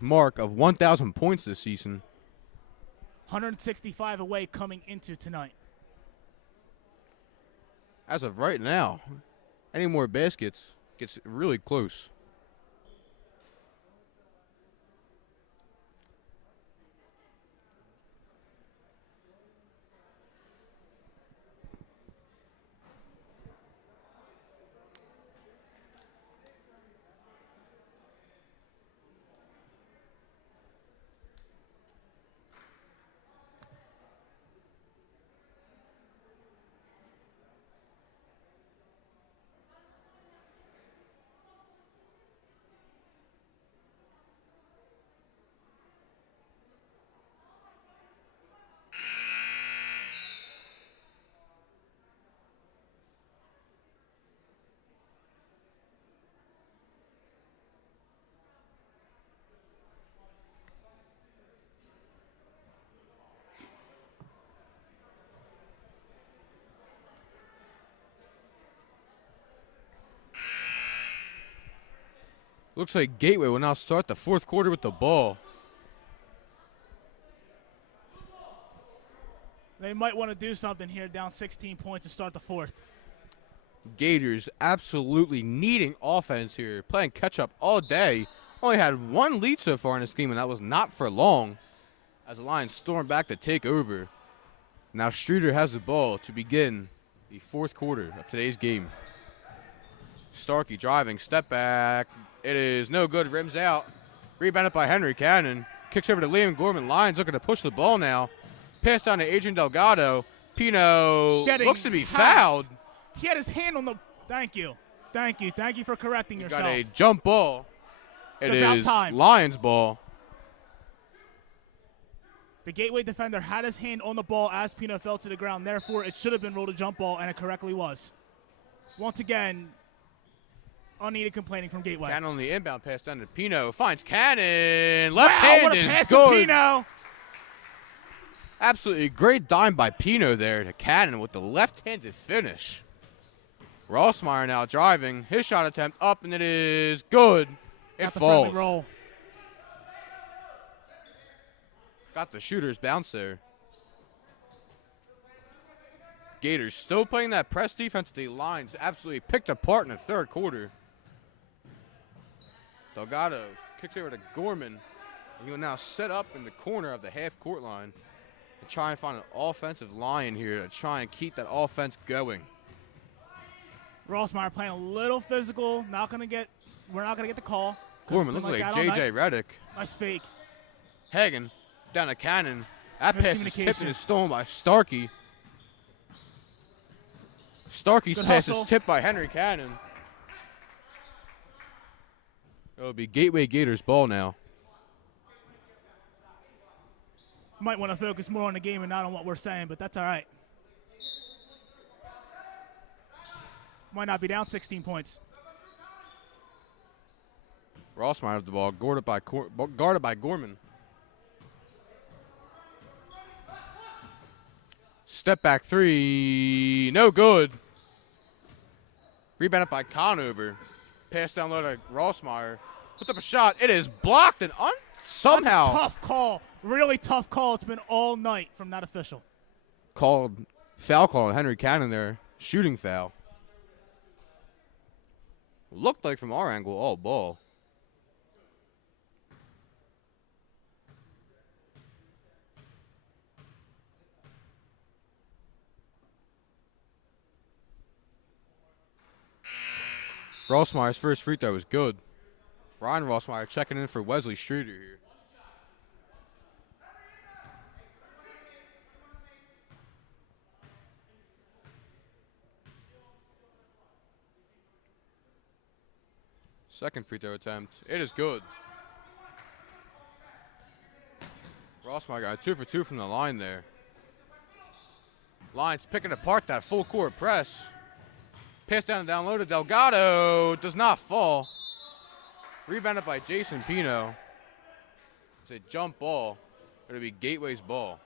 mark of 1,000 points this season. 165 away coming into tonight. As of right now, any more baskets gets really close. Looks like Gateway will now start the fourth quarter with the ball. They might want to do something here, down 16 points to start the fourth. Gators absolutely needing offense here, playing catch-up all day. Only had one lead so far in this game, and that was not for long as the Lions storm back to take over. Now Streeter has the ball to begin the fourth quarter of today's game. Starkey driving, step back. It is no good, rims out. Rebounded by Henry Cannon. Kicks over to Liam Gorman. Lions looking to push the ball now. Pass down to Adrian Delgado. Pino looks to be fouled. He had his hand on the – thank you. Thank you for correcting yourself. Got a jump ball. It is Lions ball. The Gateway defender had his hand on the ball as Pino fell to the ground. Therefore, it should have been ruled a jump ball, and it correctly was. Once again – unneeded complaining from Gateway. Cannon on the inbound pass down to Pino. Finds Cannon. Left hand what a is pass good. to Pino. Absolutely great dime by Pino there to Cannon with the left-handed finish. Rossmeyer now driving. His shot attempt up, and it is good. It falls. Roll. Got the shooter's bounce there. Gators still playing that press defense. The Lions absolutely picked apart in the third quarter. Delgado kicks over to Gorman. He will now set up in the corner of the half-court line and try and find an offensive line here to try and keep that offense going. Rossmeyer playing a little physical. We're not gonna get the call. Gorman looking like J.J. Redick. Nice fake. Hagen down to Cannon. That pass is tipped and is stolen by Starkey. Starkey's pass is tipped by Henry Cannon. It'll be Gateway Gators ball now. Might want to focus more on the game and not on what we're saying, but that's all right. Might not be down 16 points. Rossmeyer with the ball, guarded by Gorman. Step back three, no good. Rebounded by Conover. Pass down low to Rossmeyer. Puts up a shot. It is blocked and somehow. Tough call. Really tough call. It's been all night from that official. Foul call on Henry Cannon there. Shooting foul. Looked like from our angle, all ball. Rossmeyer's first free throw was good. Ryan Rossmeyer checking in for Wesley Streeter here. Second free throw attempt. It is good. Rossmeyer got 2 for 2 from the line there. Lions picking apart that full court press. Pass down and down low to Delgado. Does not fall. Rebounded by Jason Pino. It's a jump ball. It'll be Gateway's ball.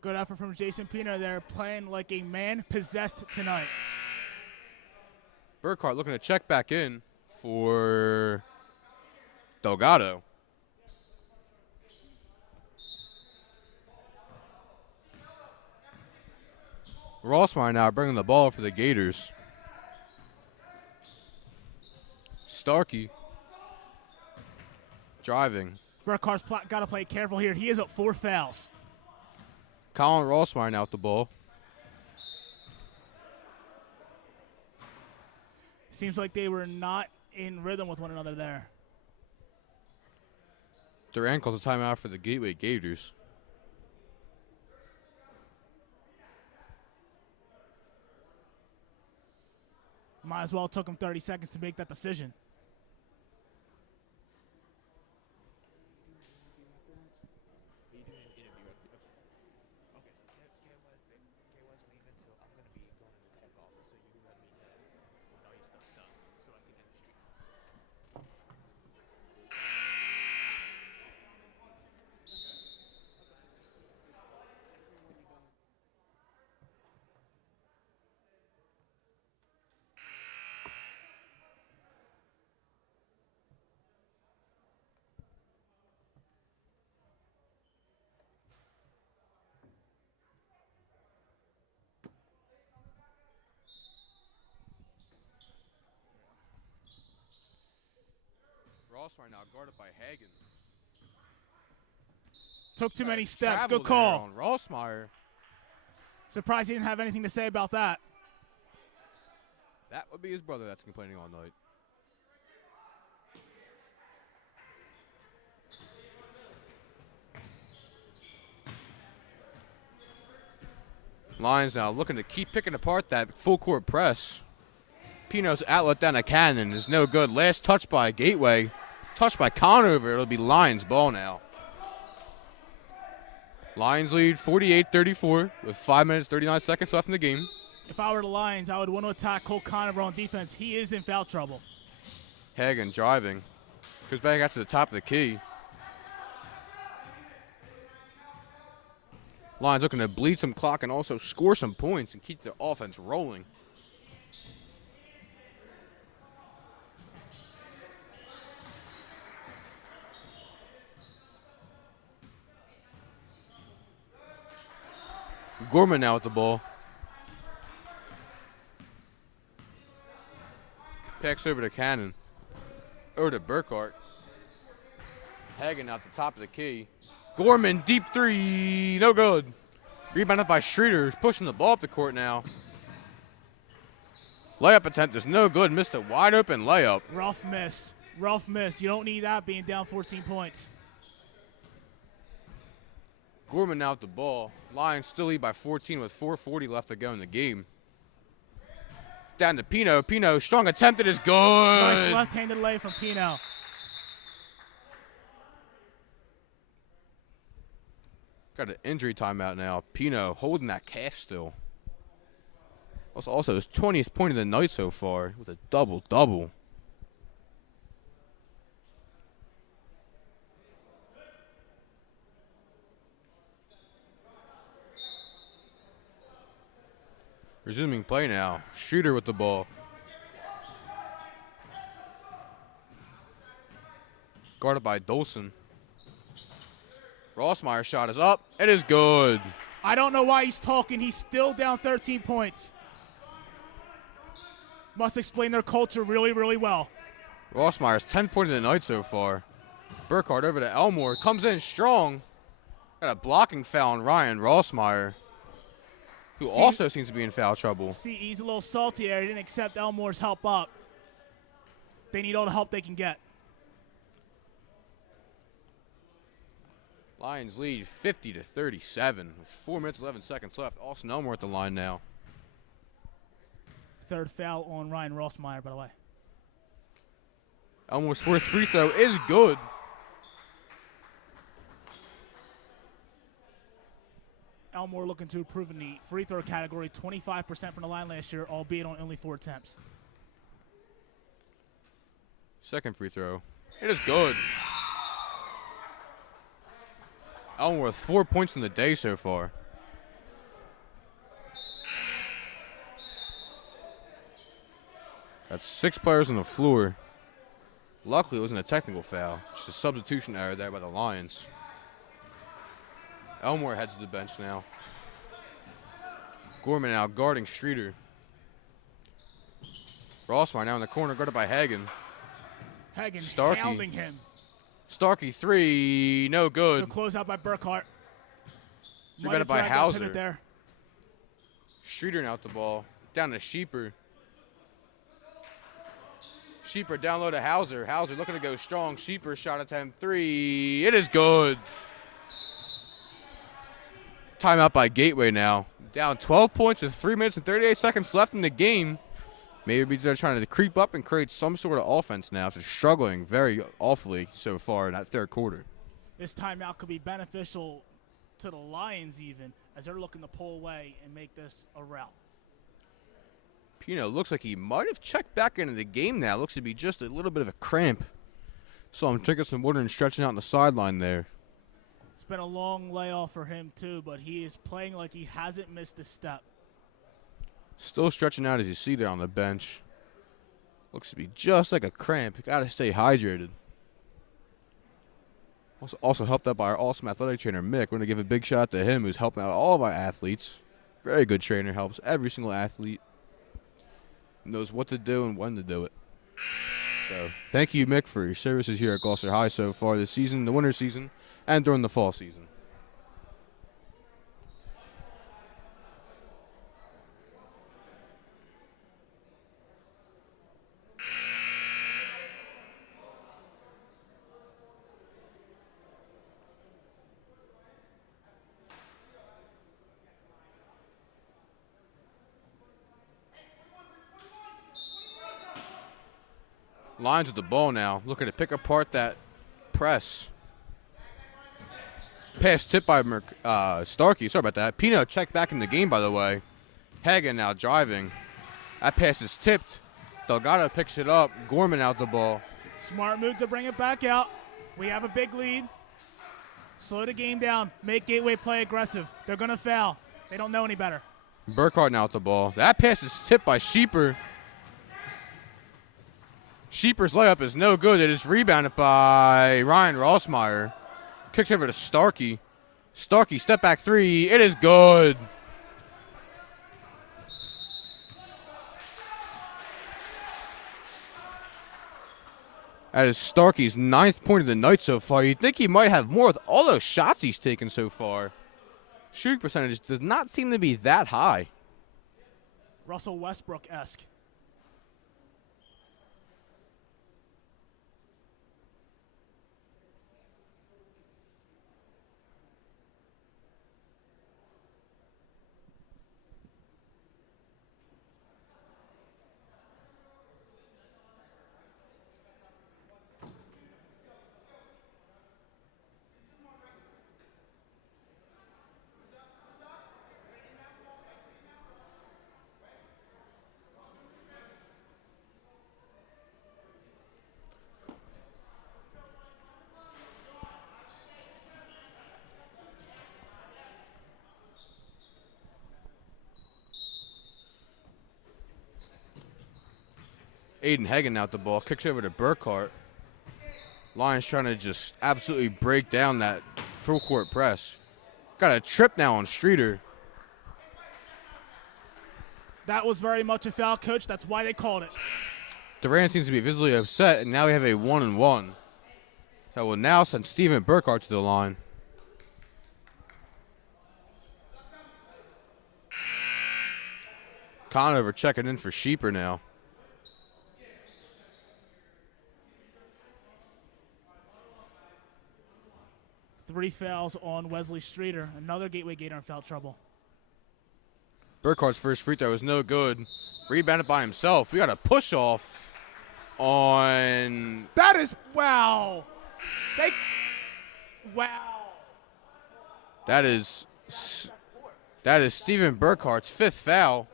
Good effort from Jason Pino there, playing like a man possessed tonight. Burkhart looking to check back in for Delgado. Rossmeyer now bringing the ball for the Gators. Starkey driving. Burkhart's got to play careful here. He is at 4 fouls. Colin Rossmeyer now with the ball. Seems like they were not in rhythm with one another there. Duran calls a timeout for the Gateway Gators. Might as well took him 30 seconds to make that decision. Rossmeyer now guarded by Hagen. Took too many steps. Good call. On Rossmeyer. Surprised he didn't have anything to say about that. That would be his brother that's complaining all night. Lions now looking to keep picking apart that full court press. Pino's outlet down to Cannon is no good. Last touch by Gateway. Touched by Conover. It'll be Lions ball now. Lions lead 48-34 with 5 minutes, 39 seconds left in the game. If I were the Lions, I would want to attack Cole Conover on defense. He is in foul trouble. Hagen driving. Goes back out to the top of the key. Lions looking to bleed some clock and also score some points and keep the offense rolling. Gorman now with the ball. Packs over to Cannon. Over to Burkhart. Hagen out the top of the key. Gorman, deep three, no good. Rebounded by Streeter, pushing the ball up the court now. Layup attempt is no good, missed a wide open layup. Rough miss, rough miss. You don't need that being down 14 points. Gorman now with the ball. Lions still lead by 14 with 4:40 left to go in the game. Down to Pino. Pino, strong attempt, it is good. Nice left-handed lay from Pino. Got an injury timeout now. Pino holding that calf still. Also his 20th point of the night so far with a double-double. Resuming play now. Shooter with the ball. Guarded by Dolson. Rossmeyer's shot is up. It is good. I don't know why he's talking. He's still down 13 points. Must explain their culture really, really well. Rossmeyer's 10 point of the night so far. Burkhardt over to Elmore. Comes in strong. Got a blocking foul on Ryan Rossmeyer, who also seems to be in foul trouble. See, he's a little salty there. He didn't accept Elmore's help up. They need all the help they can get. Lions lead 50-37 with 4 minutes 11 seconds left. Austin Elmore at the line now. Third foul on Ryan Rossmeyer, by the way. Elmore's fourth free throw is good. Elmore looking to improve in the free throw category, 25% from the line last year, albeit on only 4 attempts. Second free throw. It is good. Elmore with 4 points in the day so far. That's 6 players on the floor. Luckily, it wasn't a technical foul. Just a substitution error there by the Lions. Elmore heads to the bench now. Gorman now guarding Streeter. Rossmeyer now in the corner, guarded by Hagen. Hagen Starkey. hounding him. Starkey three, no good. Good close out by Burkhardt. Rebounded by Hauser. There. Streeter now with the ball. Down to Sheeper. Sheeper down low to Hauser. Hauser looking to go strong. Sheeper shot attempt three. It is good. Timeout by Gateway now. Down 12 points with 3 minutes and 38 seconds left in the game. Maybe they're trying to creep up and create some sort of offense now. They're struggling very awfully so far in that third quarter. This timeout could be beneficial to the Lions even, as they're looking to pull away and make this a rout. Pino looks like he might have checked back into the game now. Looks to be just a little bit of a cramp. So I'm drinking some water and stretching out on the sideline there. It's been a long layoff for him too, but he is playing like he hasn't missed a step. Still stretching out as you see there on the bench. Looks to be just like a cramp. Got to stay hydrated. Also helped out by our awesome athletic trainer, Mick. We're going to give a big shout out to him, who's helping out all of our athletes. Very good trainer. Helps every single athlete. Knows what to do and when to do it. So thank you, Mick, for your services here at Gloucester High so far this season, the winter season, and during the fall season. Lions with the ball now, looking to pick apart that press. Pass tipped by Starkey. Sorry about that. Pino checked back in the game, by the way. Hagen now driving. That pass is tipped. Delgado picks it up. Gorman out the ball. Smart move to bring it back out. We have a big lead. Slow the game down. Make Gateway play aggressive. They're going to foul. They don't know any better. Burkhardt now with the ball. That pass is tipped by Sheeper. Sheeper's layup is no good. It is rebounded by Ryan Rossmeyer. Kicks over to Starkey. Starkey, step back three. It is good. That is Starkey's 9th point of the night so far. You'd think he might have more with all those shots he's taken so far. Shooting percentage does not seem to be that high. Russell Westbrook-esque. Aiden Hagen out the ball. Kicks over to Burkhart. Lions trying to just absolutely break down that full court press. Got a trip now on Streeter. That was very much a foul, Coach. That's why they called it. Durant seems to be visibly upset, and now we have a 1-and-1. That will now send Steven Burkhart to the line. Conover checking in for Sheeper now. Three fouls on Wesley Streeter. Another Gateway Gator in foul trouble. Burkhart's first free throw is no good. Rebounded by himself. We got a push off on. That is, wow. Wow. That is Steven Burkhart's fifth foul.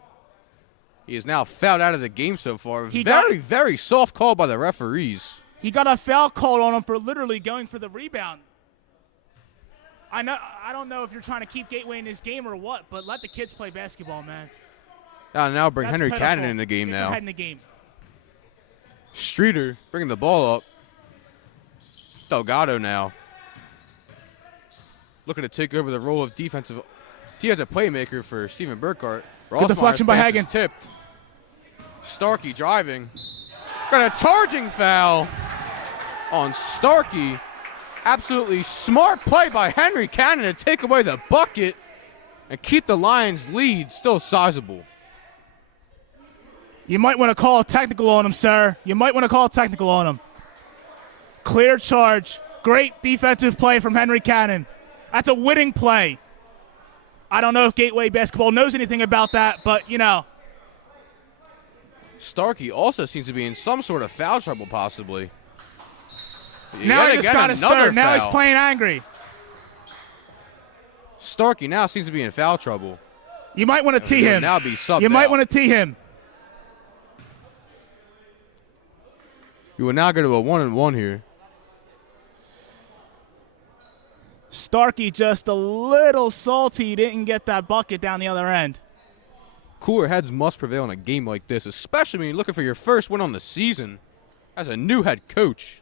He is now fouled out of the game so far. Very soft call by the referees. He got a foul called on him for literally going for the rebound. I don't know if you're trying to keep Gateway in this game or what, but let the kids play basketball, man. Now bring That's Henry pitiful. Cannon in the game Get now. your head in the game. Streeter bringing the ball up. Delgado now. Looking to take over the role of defensive playmaker for Steven Burkhart. Good deflection by Hagen. Tipped. Starkey driving. Got a charging foul on Starkey. Absolutely smart play by Henry Cannon to take away the bucket and keep the Lions' lead still sizable. You might want to call a technical on him, sir. You might want to call a technical on him. Clear charge. Great defensive play from Henry Cannon. That's a winning play. I don't know if Gateway basketball knows anything about that, but, you know. Starkey also seems to be in some sort of foul trouble, possibly. Now he just got his third. Now he's foul. playing angry. Starkey now seems to be in foul trouble. You might want to tee him. Now be subbed You might out. want to tee him. You will now go to a 1-and-1 here. Starkey just a little salty. Didn't get that bucket down the other end. Cooler heads must prevail in a game like this, especially when you're looking for your first win on the season as a new head coach.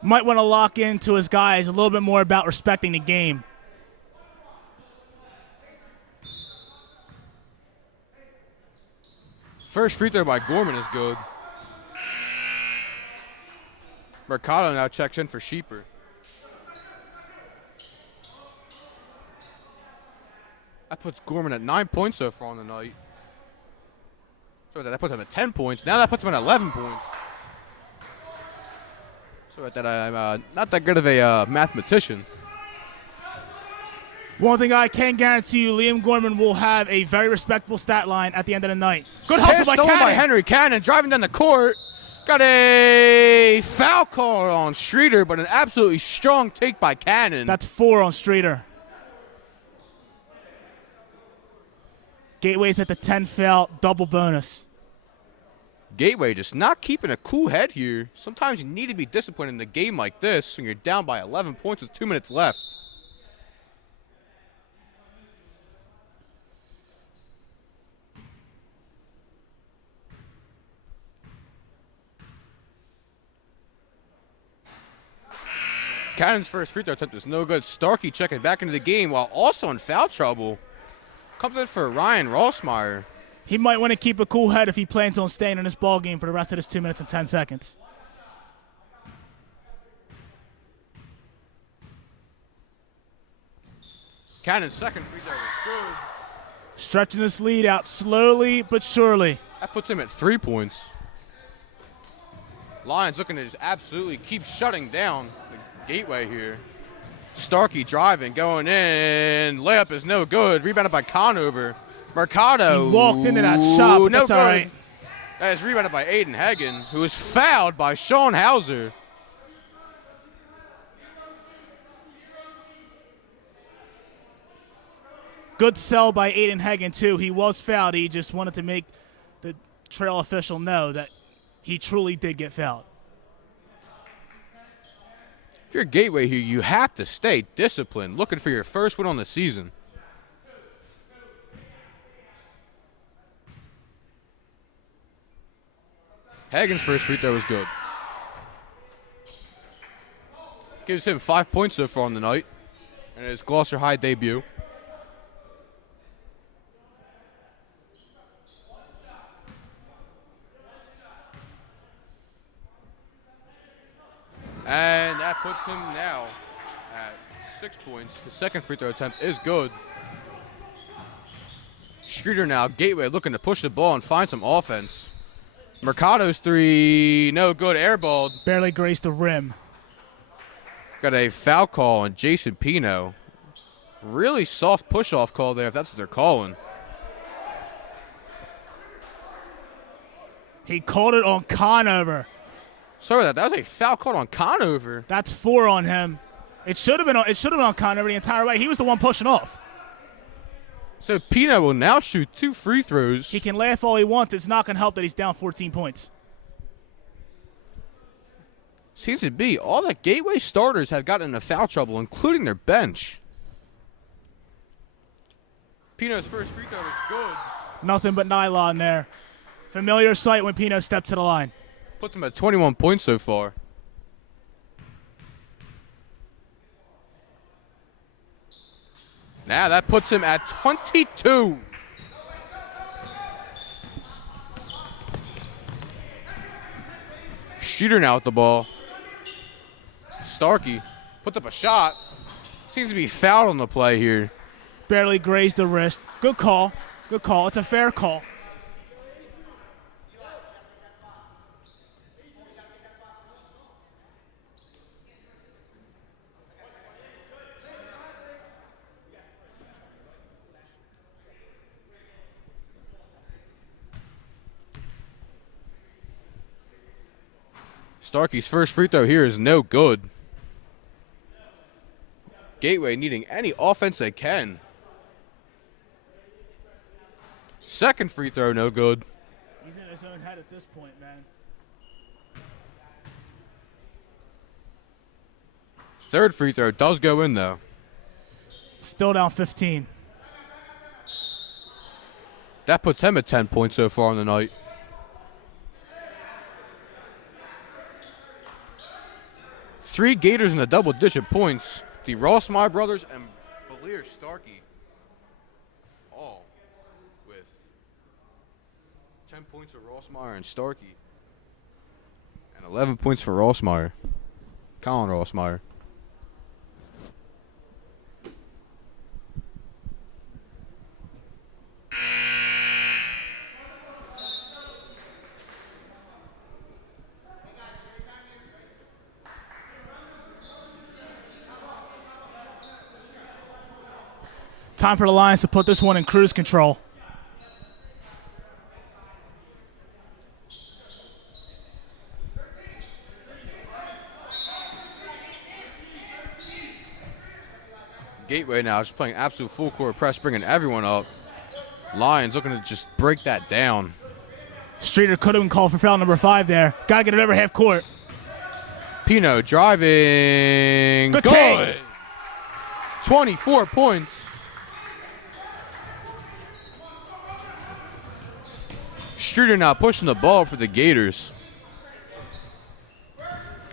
Might want to lock into his guys a little bit more about respecting the game. First free throw by Gorman is good. Mercado now checks in for Sheeper. That puts Gorman at 9 points so far on the night. So that puts him at 10 points. Now that puts him at 11 points. So that I'm not that good of a mathematician. One thing I can guarantee you, Liam Gorman will have a very respectable stat line at the end of the night. Good hustle by Stolen Cannon. by Henry Cannon, driving down the court. Got a foul call on Streeter, but an absolutely strong take by Cannon. That's 4 on Streeter. Gateway's at the 10 foul, double bonus. Gateway just not keeping a cool head here. Sometimes you need to be disciplined in a game like this when you're down by 11 points with 2 minutes left. Cannon's first free throw attempt is no good. Starkey checking back into the game while also in foul trouble. Comes in for Ryan Rossmeyer. He might want to keep a cool head if he plans on staying in this ball game for the rest of this 2 minutes and 10 seconds. Cannon's second free throw is good. Stretching this lead out slowly but surely. That puts him at 3 points. Lions looking to just absolutely keep shutting down the Gateway here. Starkey driving, going in. Layup is no good. Rebounded by Conover. Mercado. He walked into that shot, but that's all right. That is rebounded by Aiden Hagen, who is fouled by Sean Hauser. Good sell by Aiden Hagen, too. He was fouled. He just wanted to make the trail official know that he truly did get fouled. If you're Gateway here, you have to stay disciplined, looking for your first win on the season. Hagen's first free throw is good. Gives him 5 points so far on the night in his Gloucester High debut. And that puts him now at 6 points. The second free throw attempt is good. Streeter now, Gateway looking to push the ball and find some offense. Mercado's three, no good, airballed. Barely grazed the rim. Got a foul call on Jason Pino. Really soft push-off call there, if that's what they're calling. He called it on Conover. Sorry, that was a foul call on Conover. That's 4 on him. It should have been on Conover the entire way. He was the one pushing off. So Pino will now shoot 2 free throws. He can laugh all he wants. It's not going to help that he's down 14 points. Seems to be all the Gateway starters have gotten into foul trouble, including their bench. Pino's first free throw is good. Nothing but nylon there. Familiar sight when Pino stepped to the line. Puts him at 21 points so far. Now that puts him at 22. Shooter now with the ball. Starkey puts up a shot. Seems to be fouled on the play here. Barely grazed the wrist. Good call. Good call. It's a fair call. Starkey's first free throw here is no good. Gateway needing any offense they can. Second free throw, no good. He's in his own head at this point, man. Third free throw does go in, though. Still down 15. That puts him at 10 points so far on the night. Three Gators in the double-digit points. The Rossmeyer brothers and Belier Starkey all with 10 points for Rossmeyer and Starkey. And 11 points for Rossmeyer. Colin Rossmeyer. Time for the Lions to put this one in cruise control. Gateway now just playing absolute full court press, bringing everyone up. Lions looking to just break that down. Streeter could have been called for foul number 5 there. Got to get it over half court. Pino driving. Good take. 24 points. Streeter now pushing the ball for the Gators.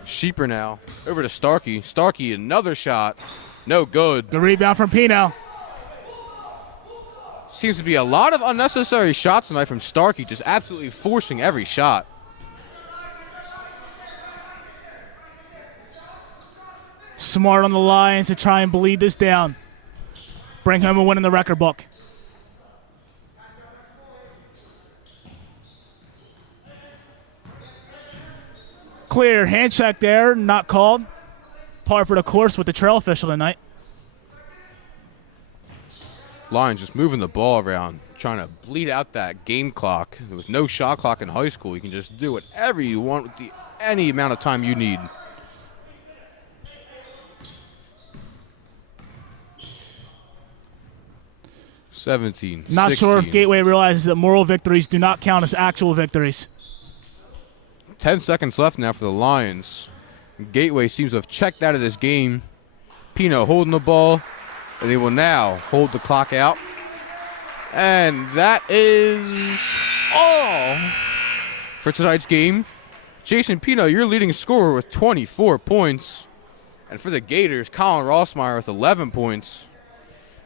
Sheeper now over to Starkey. Starkey, another shot. No good. The rebound from Pino. Seems to be a lot of unnecessary shots tonight from Starkey, just absolutely forcing every shot. Smart on the Lions to try and bleed this down. Bring home a win in the record book. Clear hand check there, not called. Par for the course with the trail official tonight. Lions just moving the ball around, trying to bleed out that game clock. With no shot clock in high school, you can just do whatever you want with any amount of time you need. Not 16. sure if Gateway realizes that moral victories do not count as actual victories. 10 seconds left now for the Lions. Gateway seems to have checked out of this game. Pino holding the ball, and they will now hold the clock out. And that is all For tonight's game, Jason Pino, your leading scorer with 24 points. And for the Gators, Colin Rossmeyer with 11 points.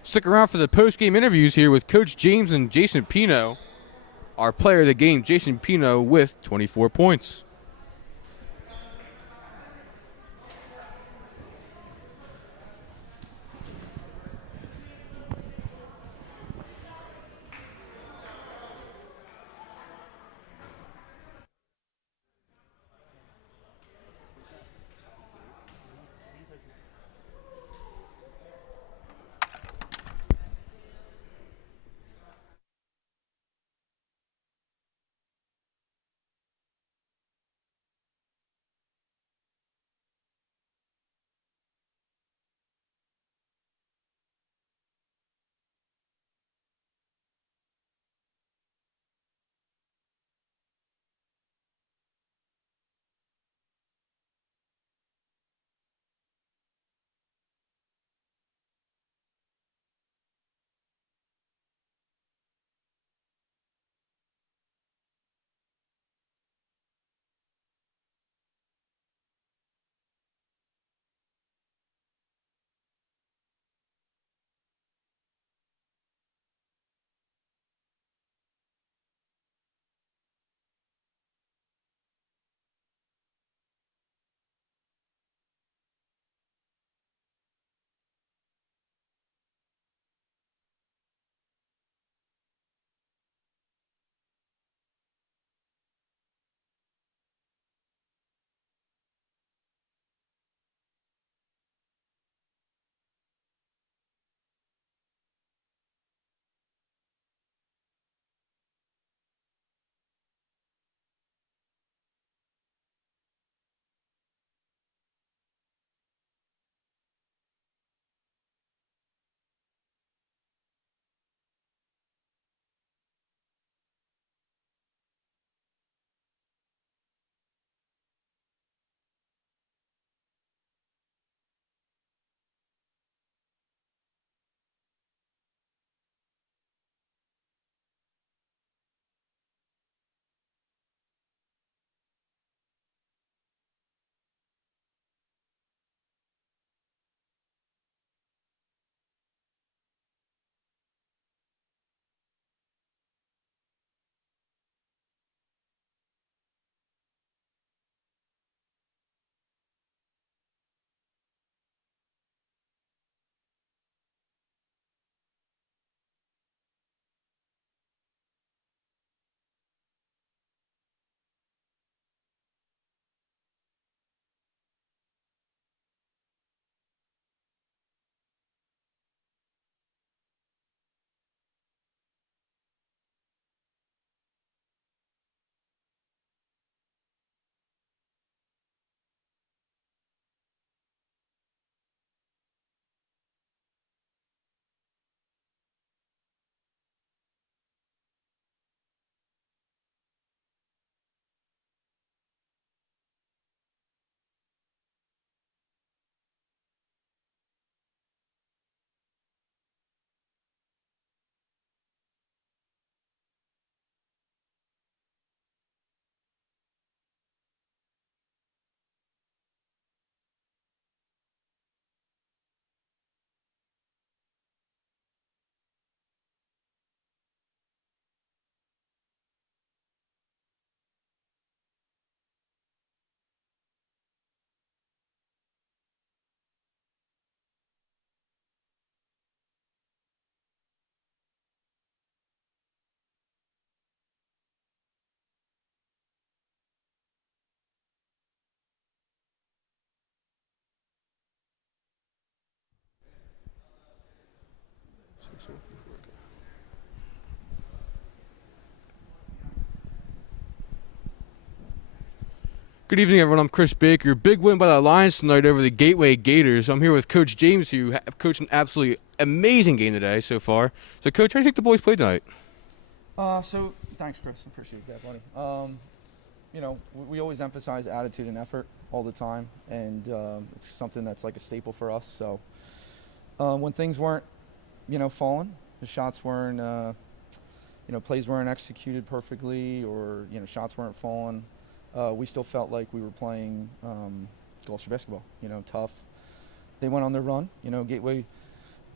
Stick around for the post-game interviews here with Coach James and Jason Pino. Our player of the game, Jason Pino, with 24 points. Good evening, everyone. I'm Chris Baker. Big win by the Lions tonight over the Gateway Gators. I'm here with Coach James, who coached an absolutely amazing game today so far. So, Coach, how do you think the boys played tonight? So thanks, Chris. I appreciate that, buddy. You know, we always emphasize attitude and effort all the time, and it's something that's like a staple for us. So when things weren't, falling, the shots weren't, plays weren't executed perfectly or, shots weren't falling, we still felt like we were playing Gloucester basketball, tough. They went on their run. Gateway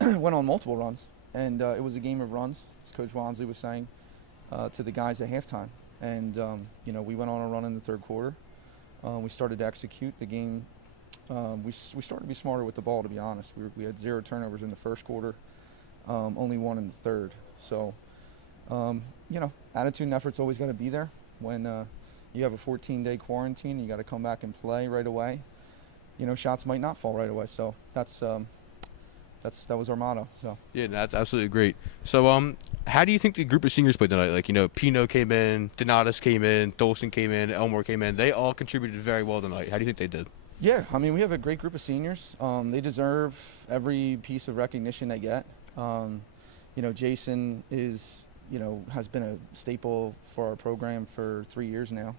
went on multiple runs, and it was a game of runs, as Coach Walmsley was saying to the guys at halftime. And, we went on a run in the third quarter. We started to execute the game. We started to be smarter with the ball, to be honest. We had 0 turnovers in the first quarter, only 1 in the third. So, attitude and effort's always got to be there. When you have a 14-day quarantine, you got to come back and play right away. Shots might not fall right away. So that was our motto. So yeah, that's absolutely great. So how do you think the group of seniors played tonight? Like, Pino came in, Donatus came in, Dolson came in, Elmore came in. They all contributed very well tonight. How do you think they did? Yeah, we have a great group of seniors. They deserve every piece of recognition they get. Jason is, has been a staple for our program for 3 years now.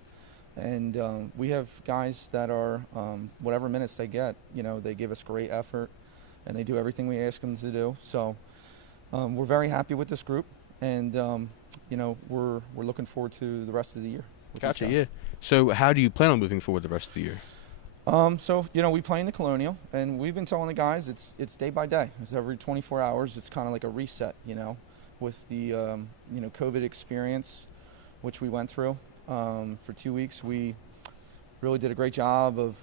And we have guys that are, whatever minutes they get, they give us great effort and they do everything we ask them to do. So we're very happy with this group, and, we're looking forward to the rest of the year. Gotcha, yeah. So how do you plan on moving forward the rest of the year? We play in the Colonial, and we've been telling the guys it's day by day. It's every 24 hours. It's kind of like a reset, with the, COVID experience, which we went through. For 2 weeks, we really did a great job of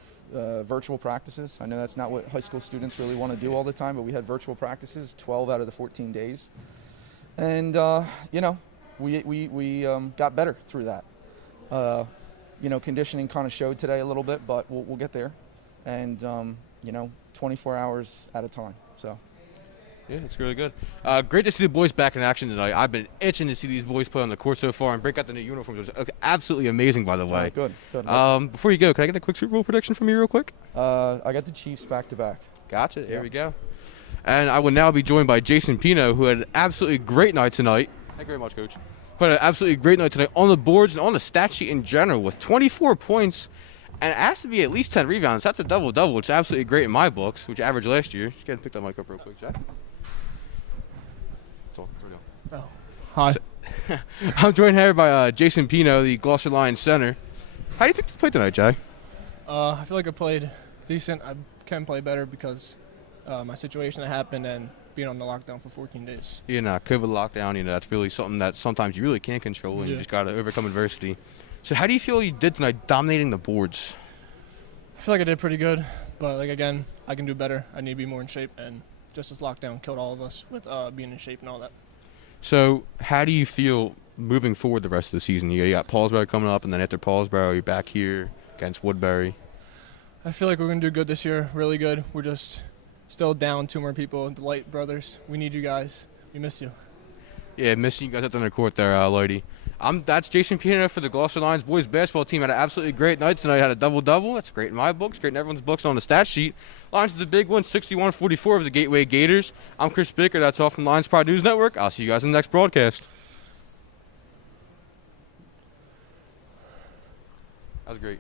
virtual practices. I know that's not what high school students really want to do all the time, but we had virtual practices 12 out of the 14 days. And, we got better through that. Conditioning kind of showed today a little bit, but we'll get there. And, 24 hours at a time. So. Yeah, it's really good. Great to see the boys back in action tonight. I've been itching to see these boys play on the court so far and break out the new uniforms. It was absolutely amazing, by the way. Good. Before you go, can I get a quick Super Bowl prediction from you real quick? I got the Chiefs back-to-back. Gotcha. Here we go. And I will now be joined by Jason Pino, who had an absolutely great night tonight. Thank you very much, Coach. Who had an absolutely great night tonight on the boards and on the stat sheet in general with 24 points. And it has to be at least 10 rebounds. That's a double-double, which is absolutely great in my books, which averaged last year. Just go ahead and pick that mic up real quick, Jack. Oh, hi. So, I'm joined here by Jason Pino, the Gloucester Lions center. How do you think they played tonight, Jay? I feel like I played decent. I can play better because my situation that happened and being on the lockdown for 14 days. COVID lockdown, that's really something that sometimes you really can't control, and you just got to overcome adversity. So how do you feel you did tonight dominating the boards? I feel like I did pretty good, but again, I can do better. I need to be more in shape, and just this lockdown killed all of us with being in shape and all that. So how do you feel moving forward the rest of the season? You got Paulsbury coming up, and then after Paulsbury, you're back here against Woodbury. I feel like we're going to do good this year, really good. We're just still down 2 more people, the Light brothers. We need you guys. We miss you. Yeah, missing you guys out on the court there, Lloydie. That's Jason Pino for the Gloucester Lions boys basketball team. Had an absolutely great night tonight. Had a double-double. That's great in my books. Great in everyone's books on the stat sheet. Lions with the big one, 61-44 of the Gateway Gators. I'm Chris Baker. That's all from Lions Pride News Network. I'll see you guys in the next broadcast. That was great.